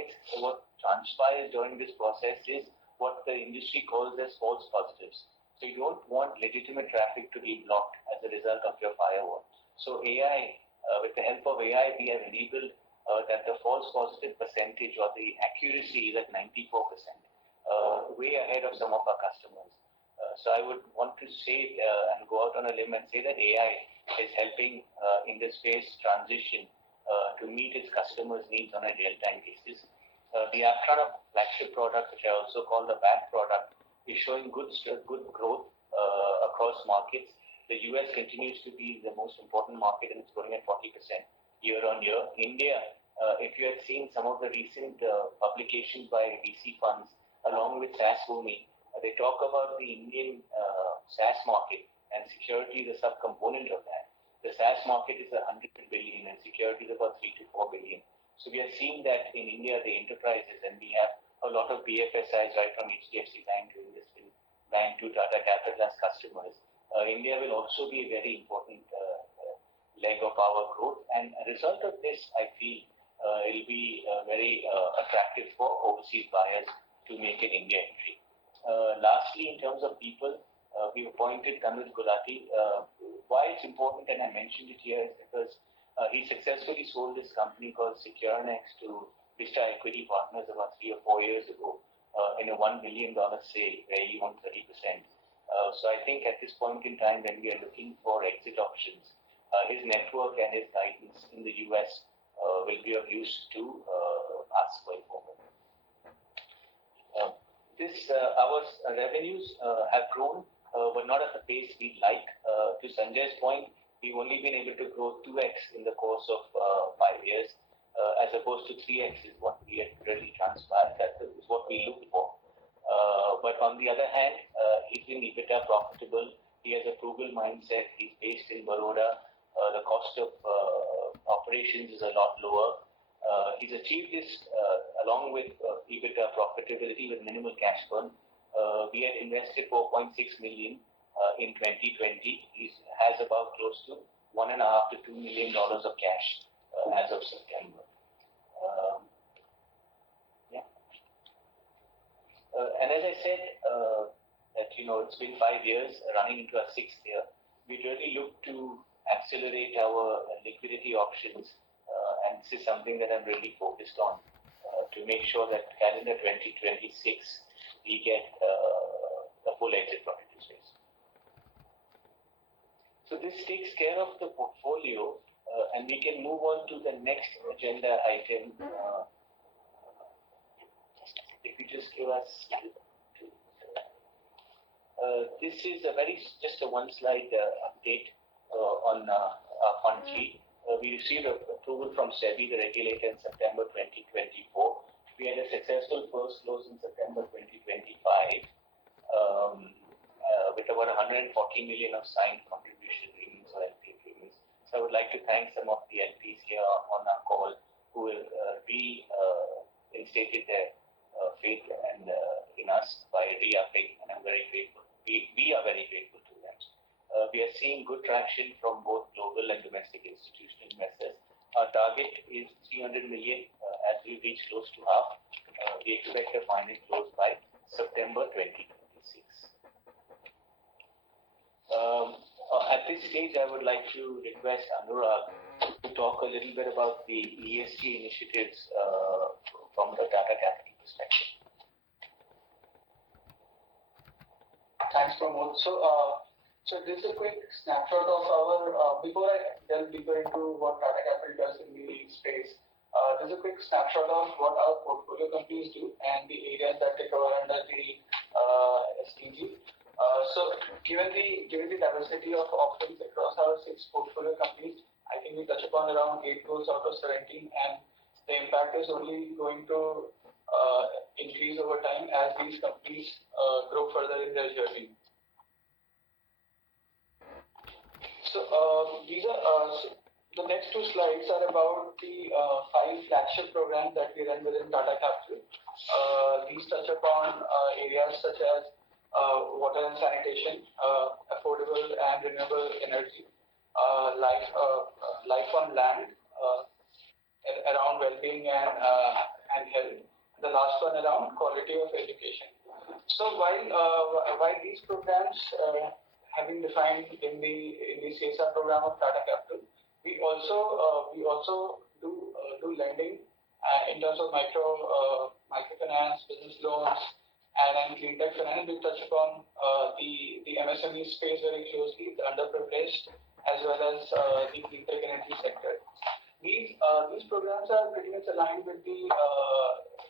transpires during this process is what the industry calls as false positives. So you don't want legitimate traffic to be blocked as a result of your firewall. So AI, with the help of AI, we have enabled that the false positive percentage or the accuracy is at 94%, way ahead of some of our customers. So I would want to say and go out on a limb and say that AI is helping in this space transition to meet its customers' needs on a real-time basis. The Aptrana flagship product, which I also call the WAP product, is showing good growth across markets. The US continues to be the most important market, and it's growing at 40% year on year. India, if you had seen some of the recent publications by VC funds, along with SaaS Boomi, they talk about the Indian SaaS market, and security is a subcomponent of that. The SaaS market is 100 billion, and security is about 3 to 4 billion. So we are seeing that in India, the enterprises, and we have a lot of BFSIs right from HDFC Bank to IndusInd Bank to Tata Capital as customers. India will also be a very important leg of our growth, and a result of this, I feel, it will be very attractive for overseas buyers to make an India entry. Lastly, in terms of people, we appointed Tanuj Gulati. Why it's important, and I mentioned it here, is because he successfully sold this company called SecureNext to Vista Equity Partners about 3 or 4 years ago in a $1 billion sale where he owned 30%. So I think at this point in time, when we are looking for exit options, his network and his guidance in the US will be of use to us going forward. Our revenues have grown, but not at the pace we'd like. To Sanjay's point, we've only been able to grow 2x in the course of 5 years, as opposed to 3x is what we had really transpired. That is what we looked for. But on the other hand, he's been EBITDA profitable. He has a frugal mindset. He's based in Baroda. The cost of operations is a lot lower. He's achieved this along with EBITDA profitability with minimal cash burn. We had invested 4.6 million in 2020. He has about close to $1.5 to $2 million of cash as of September. And as I said, that it's been 5 years, running into our 6th year. We really look to accelerate our liquidity options, and this is something that I'm really focused on to make sure that calendar 2026 we get a full exit from this space. So this takes care of the portfolio, and we can move on to the next agenda item. If you just give us, this is just a one slide update on Fund 3. We received approval from SEBI, the regulator, in September 2024. We had a successful first close in September 2025 with about 140 million of signed contribution agreements or LP agreements. So I would like to thank some of the LPs here on our call who will reinstated their faith and in us by re-upping, and I'm very grateful. We are very grateful to them. We are seeing good traction from both global and domestic institutional investors. Our target is 300 million. As we reach close to half, we expect a final close by September 2026. At this stage, I would like to request Anurag to talk a little bit about the ESG initiatives from the Tata Capital perspective. Thanks, Pramod. So this is a quick snapshot of our, before I delve deeper into what Tata Capital does in the space, this is a quick snapshot of what our portfolio companies do and the areas that they cover under the SDG. So given the diversity of offerings across our 6 portfolio companies, I think we touch upon around 8 goals out of 17, and the impact is only going to increase over time as these companies grow further in their journey. So these are the next 2 slides are about the 5 flagship programs that we run within Tata Capital. These touch upon areas such as water and sanitation, affordable and renewable energy, life on land, around well-being and health. The last one around quality of education. So while these programs have been defined in the CSR program of Tata Capital, we also do lending in terms of microfinance, business loans, and clean tech finance. We touch upon the MSME space very closely, the underprivileged, as well as the clean tech energy sector. These programs are pretty much aligned with the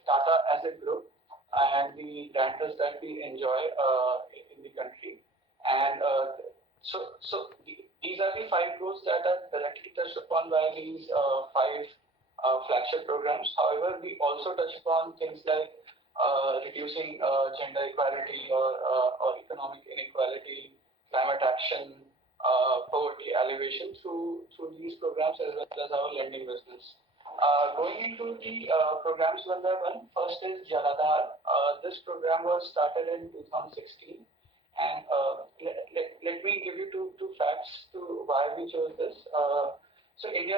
Tata as a group and the brand trust that we enjoy in the country. And so these are the 5 goals that are directly touched upon by these 5 flagship programs. However, we also touch upon things like reducing gender equality or economic inequality, climate action, poverty alleviation through these programs as well as our lending business. Going into the programs one by one, first is Jaladhar. This program was started in 2016, and let me give you two facts to why we chose this. So India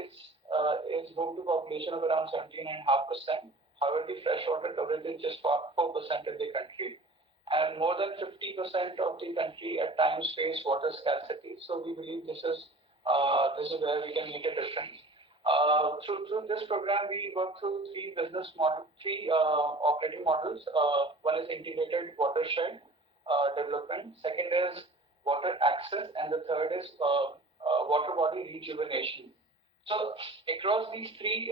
is home to population of around 17.5%. However, the freshwater coverage is just 4% in the country, and more than 50% of the country at times face water scarcity. So we believe this is where we can make a difference. Through this program, we work through 3 operating models. One is integrated watershed development. Second is water access, and the third is water body rejuvenation. So across these 3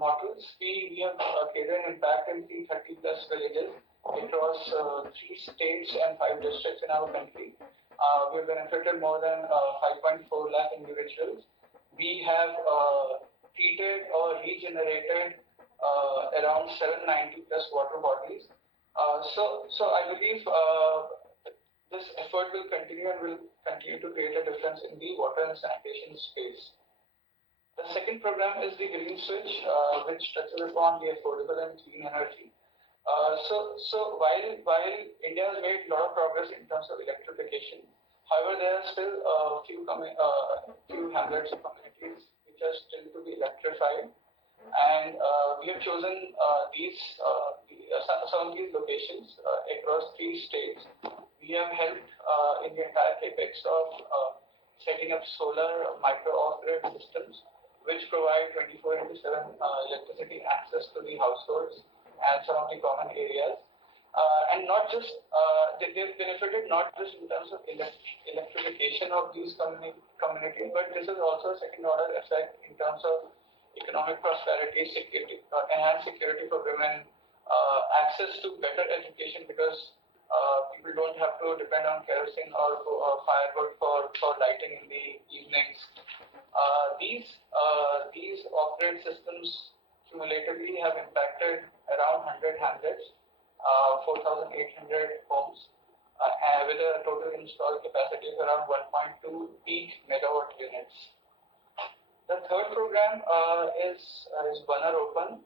models, we have created an impact in 330 plus villages across 3 states and 5 districts in our country. We've benefited more than 5.4 lakh individuals. We have treated or regenerated around 790 plus water bodies. So I believe this effort will continue and will continue to create a difference in the water and sanitation space. second program is the Green Switch, which touches upon the affordable and clean energy. So while India has made a lot of progress in terms of electrification, however, there are still few hamlets and communities which are still to be electrified, and we have chosen some of these locations across 3 states. We have helped in the entire capex of setting up solar micro off-grid systems, which provide 24/7 electricity access to the households and some of the common areas. And not just, they've benefited not just in terms of electrification of these communities, but this is also a second order effect in terms of economic prosperity, security, enhanced security for women, access to better education because people don't have to depend on kerosene or firewood for lighting in the evenings. These off-grid systems cumulatively have impacted around 100 hamlets, 4,800 homes, with a total installed capacity of around 1.2 peak megawatt units. The third program is Banar Open,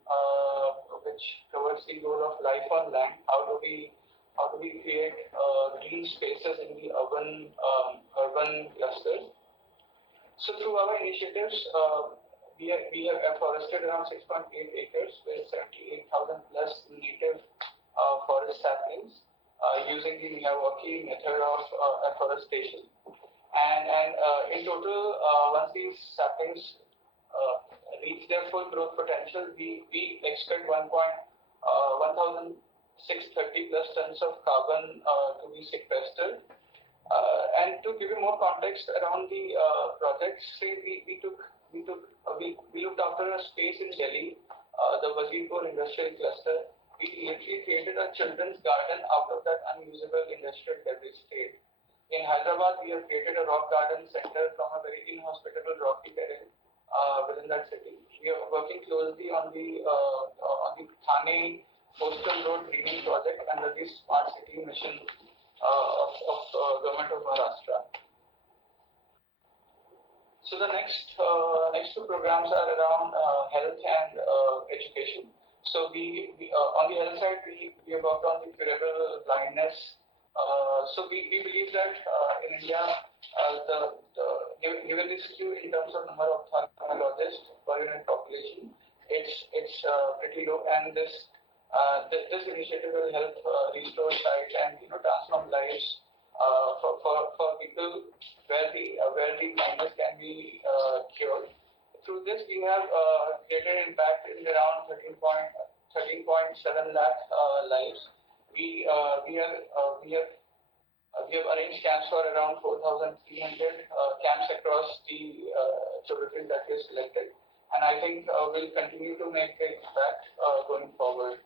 which covers the goal of life on land. How do we create green spaces in the urban clusters? So through our initiatives, we have afforested around 6.8 acres with 78,000 plus native forest saplings using the Miyawaki method of afforestation. And in total, once these saplings reach their full growth potential, we expect 1,630 plus tons of carbon to be sequestered. And to give you more context around the projects, say we looked after a space in Delhi, the Wazirpur Industrial Cluster. We literally created a children's garden out of that unusable industrial debris state. In Hyderabad, we have created a rock garden center from a very inhospitable rocky terrain within that city. We are working closely on the Thane Coastal Road Greening Project under the Smart City Mission of Government of Maharashtra. So the next 2 programs are around health and education. So we on the health side, we have worked on the curable blindness. So we believe that in India, given this skew in terms of number of ophthalmologists per unit population, it's pretty low, and this initiative will help restore sight and transform lives for people where the blindness can be cured. Through this, we have created impact in around 13.7 lakh lives. We have arranged camps for around 4,300 camps across the geographies that we have selected, and I think we'll continue to make an impact going forward.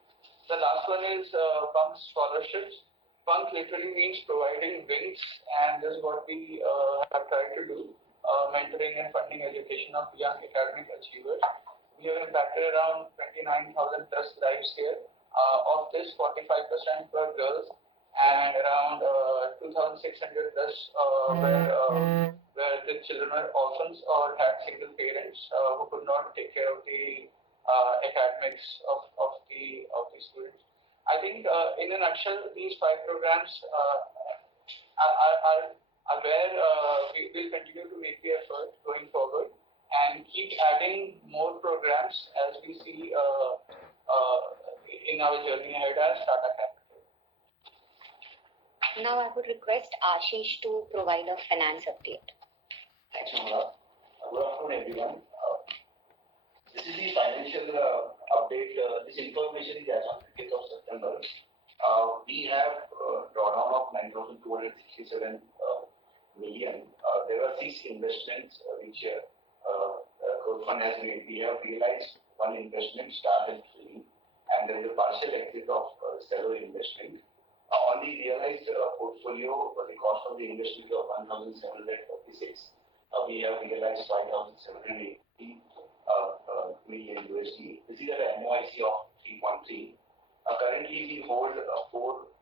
The last one is PUNK scholarships. PUNK literally means providing wings, and this is what we have tried to do. Mentoring and funding education of young academic achievers. We have impacted around 29,000 plus lives here. Of this, 45% were girls, and around 2,600 plus where the children were orphans or had single parents who could not take care of the academics of the students. I think, in a nutshell, these 5 programs are where we will continue to make the effort going forward and keep adding more programs as we see in our journey ahead as Tata Capital. Now I would request Ashish to provide a finance update. Thanks, Namra. Good afternoon, everyone. This is the financial update. This information is as on 30th of September. We have drawdown of 9,267 million. There are 6 investments which Growth Fund has made. We have realized one investment, Star Health Clinic, and there is a partial exit of Cello investment. On the realized portfolio, the cost of the investment of 1,746. We have realized 5,780 million USD. This is at an MOIC of 3.3. Currently, we hold 4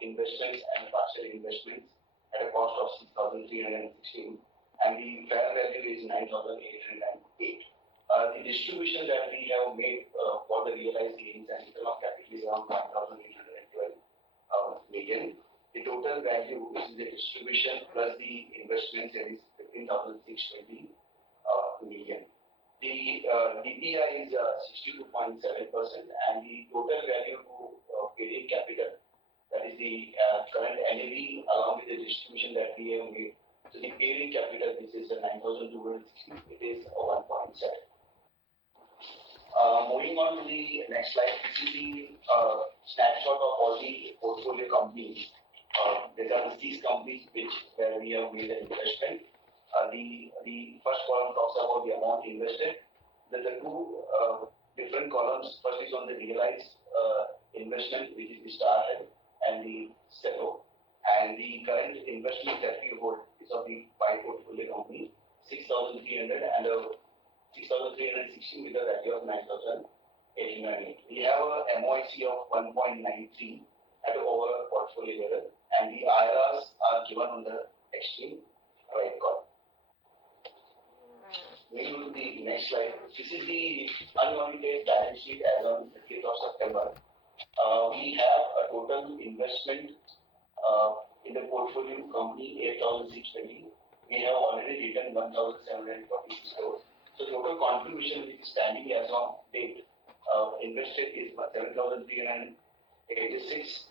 investments and partial investments at a cost of 6,316, and the fair value is 9,808. The distribution that we have made for the realized gains and return of capital is around 1,812 million. The total value, which is the distribution plus the investments, that is 15,620 million. The DPI is 62.7%, and the total value to paid capital, that is the current NAV along with the distribution that we have made. So the paid capital, this is 9,260, it is 1.7. Moving on to the next slide, this is the snapshot of all the portfolio companies. These are the six companies where we have made an investment. The first column talks about the amount invested. The two different columns. First is on the realized investment, which is the Starhead and the Cello. And the current investment that we hold is of the five portfolio companies, 6,300 and 6,360 with a value of 9,808. We have a MOIC of 1.93 at the overall portfolio level, and the IRRs are given on the extreme right column. Moving to the next slide. This is the unaudited balance sheet as on 30th of September. We have a total investment in the portfolio company 8,620. We have already written 1,746 crores. So total contribution which is standing as on date invested is 7,386,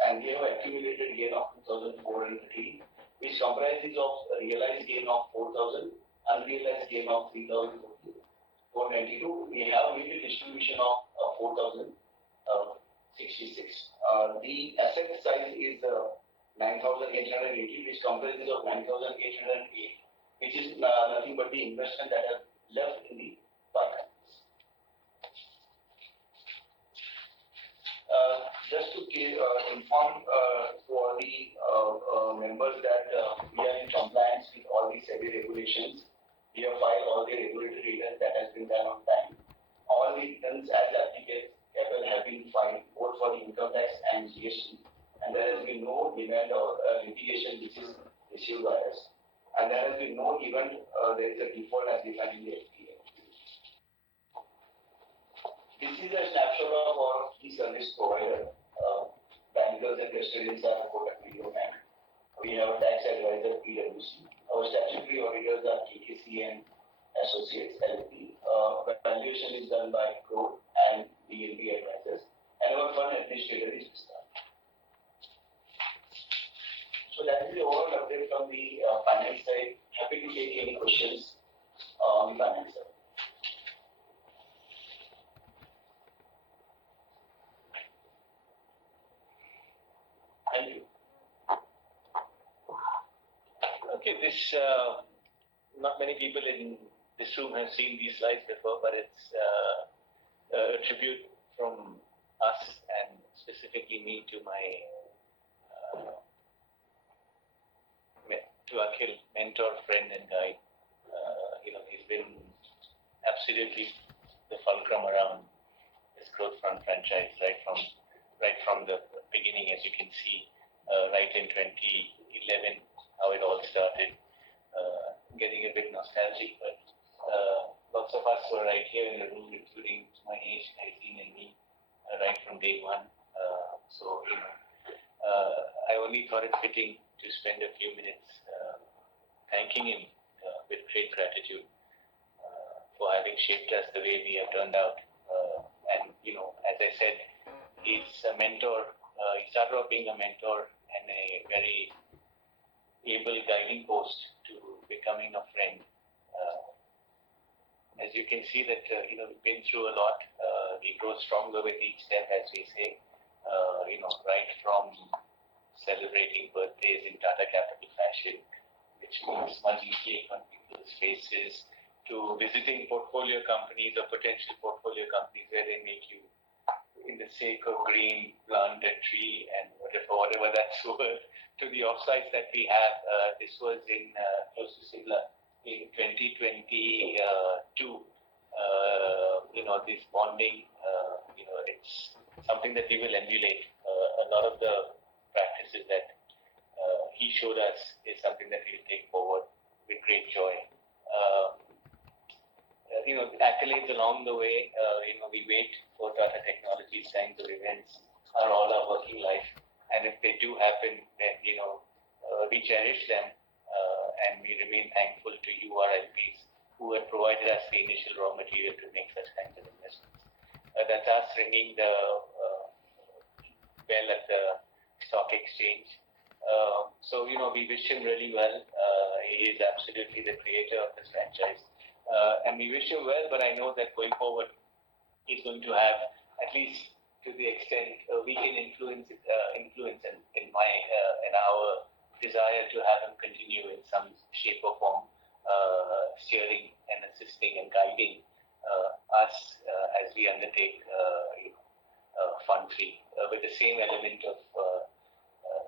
and we have accumulated gain of 2,430, which comprises of realized gain of 4,000, unrealized gain of 3,492. We have made a distribution of 4,066. The asset size is 9,880, which comprises of 9,808, which is nothing but the investment that has left in the fund. Just to inform to all the members that we are in compliance with all the SEBI regulations. We have filed all the regulatory returns that has been done on time. All the returns as applicable have been filed both for the income tax and GST, and there has been no demand or litigation which is issued by us, and there has been no event there is a default as defined in the FTA. This is a snapshot of our key service provider. Bankers and custodians are Kotak Mahindra Bank. We have a tax advisor, PwC. Our statutory auditors are KKC and Associates, LLP. Valuation is done by Crowe and BNP Advisors. And our fund administrator is Vista. So that is the overall update from the finance side. Happy to take any questions on the finance side. Thank you. Okay, this not many people in this room have seen these slides before, but it's a tribute from us and specifically me to my to Akhil, mentor, friend, and guide. He's been absolutely the fulcrum around this growth fund franchise right from the beginning, as you can see, right in 2011, how it all started. Getting a bit nostalgic, but lots of us were right here in the room, including Mahesh, Kaizin, and me, right from day one. I only thought it fitting to spend a few minutes thanking him with great gratitude for having shaped us the way we have turned out. And as I said, he's a mentor. He started off being a mentor and a very able guiding post to becoming a friend. As you can see that we've been through a lot. We grow stronger with each step, as we say. Right from celebrating birthdays in Tata Capital fashion, which means smudging cake on people's faces, to visiting portfolio companies or potential portfolio companies where they make you, in the sake of green, plant a tree and whatever that's worth, to the offsites that we have. This was in close to Simla in 2022. This bonding, it's something that we will emulate. A lot of the practices that he showed us is something that we'll take forward with great joy. accolades along the way. We wait for Tata Technologies kinds of events are all our working life, and if they do happen, then we cherish them, and we remain thankful to you, our LPs, who have provided us the initial raw material to make such kinds of investments. That's us ringing the bell at the stock exchange. So we wish him really well. He is absolutely the creator of this franchise, and we wish him well. But I know that going forward, he's going to have, at least to the extent we can influence in our desire to have him continue in some shape or form, steering and assisting and guiding us as we undertake Fund 3 with the same element of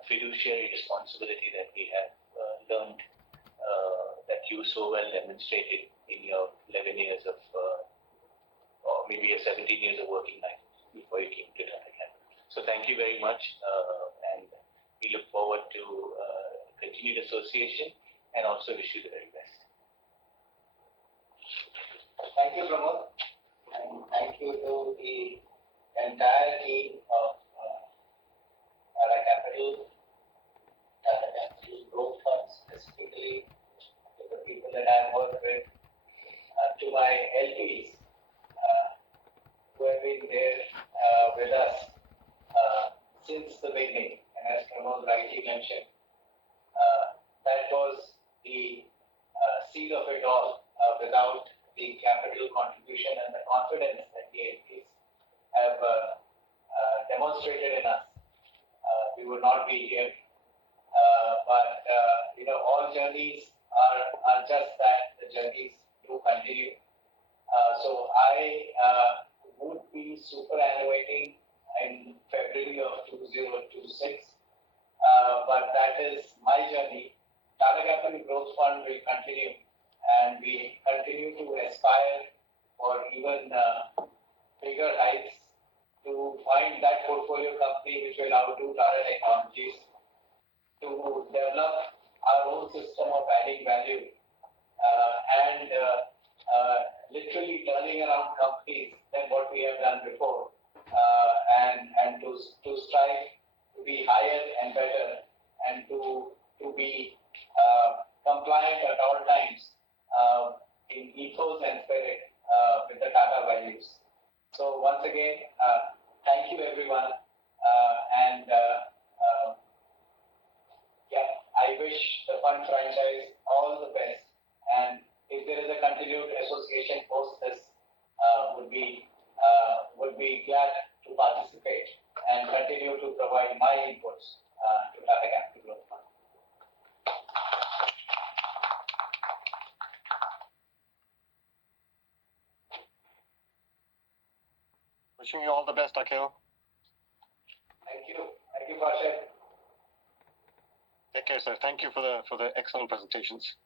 fiduciary responsibility that we have learned that you so well demonstrated in your 11 years of, or maybe your 17 years of working life before you came to Tata Capital. So thank you very much, and we look forward to continued association, and also wish you the very best. Thank you, Pramod, and thank you to the entire team of Tata Capital Growth Fund, specifically to the people that I've worked with, to my LPs who have been there with us since the beginning. And as Pramod rightly mentioned, that was the seed of it all. Without the capital contribution and the confidence that the LPs have demonstrated in us, we would not be here. But all journeys are just that. The journeys do continue. So I would be superannuating in February of 2026. But that is my journey. Tata Capital Growth Fund will continue, and we continue to aspire for even bigger heights, to find that portfolio company which will outdo Tata Technologies, to develop our own system of adding value, and literally turning around companies than what we have done before, and to strive to be higher and better, and to be compliant at all times in ethos and spirit with the Tata values. So once again, thank you everyone, and I wish the fund franchise all the best, and if there is a continued association post this, would be glad to participate and continue to provide my inputs to Tata Capital Growth Fund. Wishing you all the best, Akhil. Thank you, Farshad. Take care, sir. Thank you for the excellent presentations.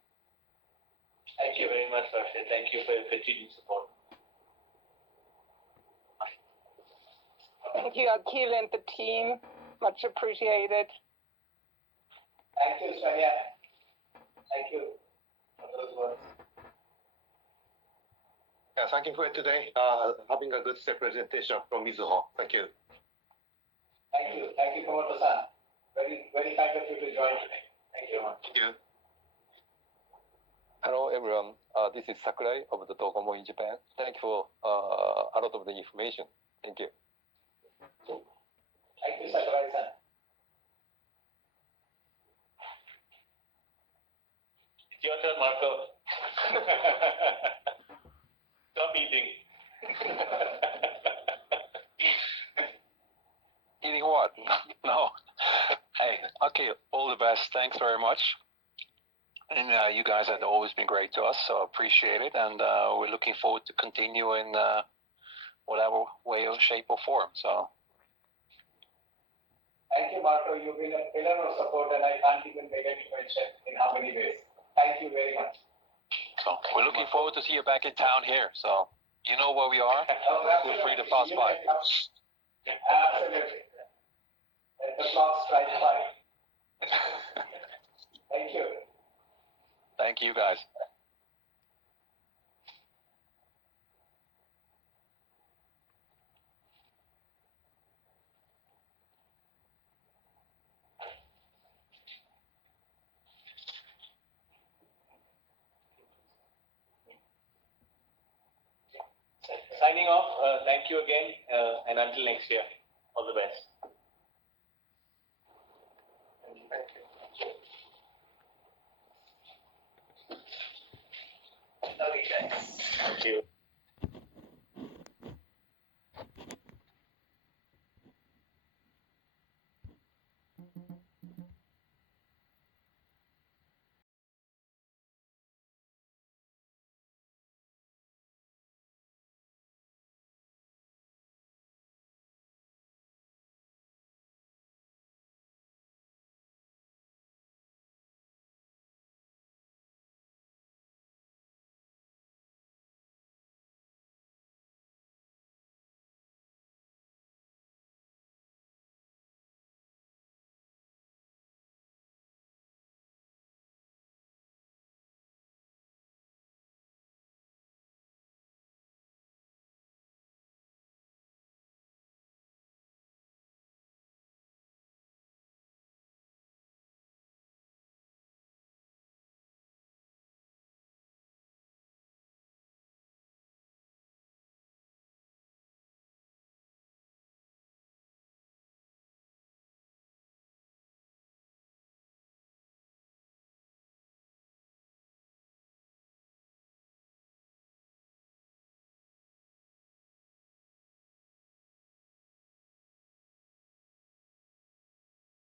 Thank you very much, Farshad. Thank you for your continued support. Thank you, Akhil and the team. Much appreciated. Thank you, Sonia. Thank you for those words. Yeah, thank you for it today. Having a good presentation from Mizuho. Thank you. Thank you, Komoto-san. Very, very kind of you to join today. Thank you very much. Thank you. Hello everyone, this is Sakurai of the Docomo in Japan. Thank you for a lot of the information. Thank you. Thank you, Sakurai-san. It's your turn, Marco. Stop eating. Eating what? No. Hey, okay, all the best. Thanks very much. And you guys have always been great to us, so appreciate it. And we're looking forward to continue in whatever way or shape or form. So. Thank you, Marco. You've been a pillar of support, and I can't even begin to mention in how many ways. Thank you very much. So we're looking forward to see you back in town here. So you know where we are. Feel free to pass by. Absolutely. Let the clock strike 5. Thank you. Thank you, guys. thank you again, and until next year, all the best.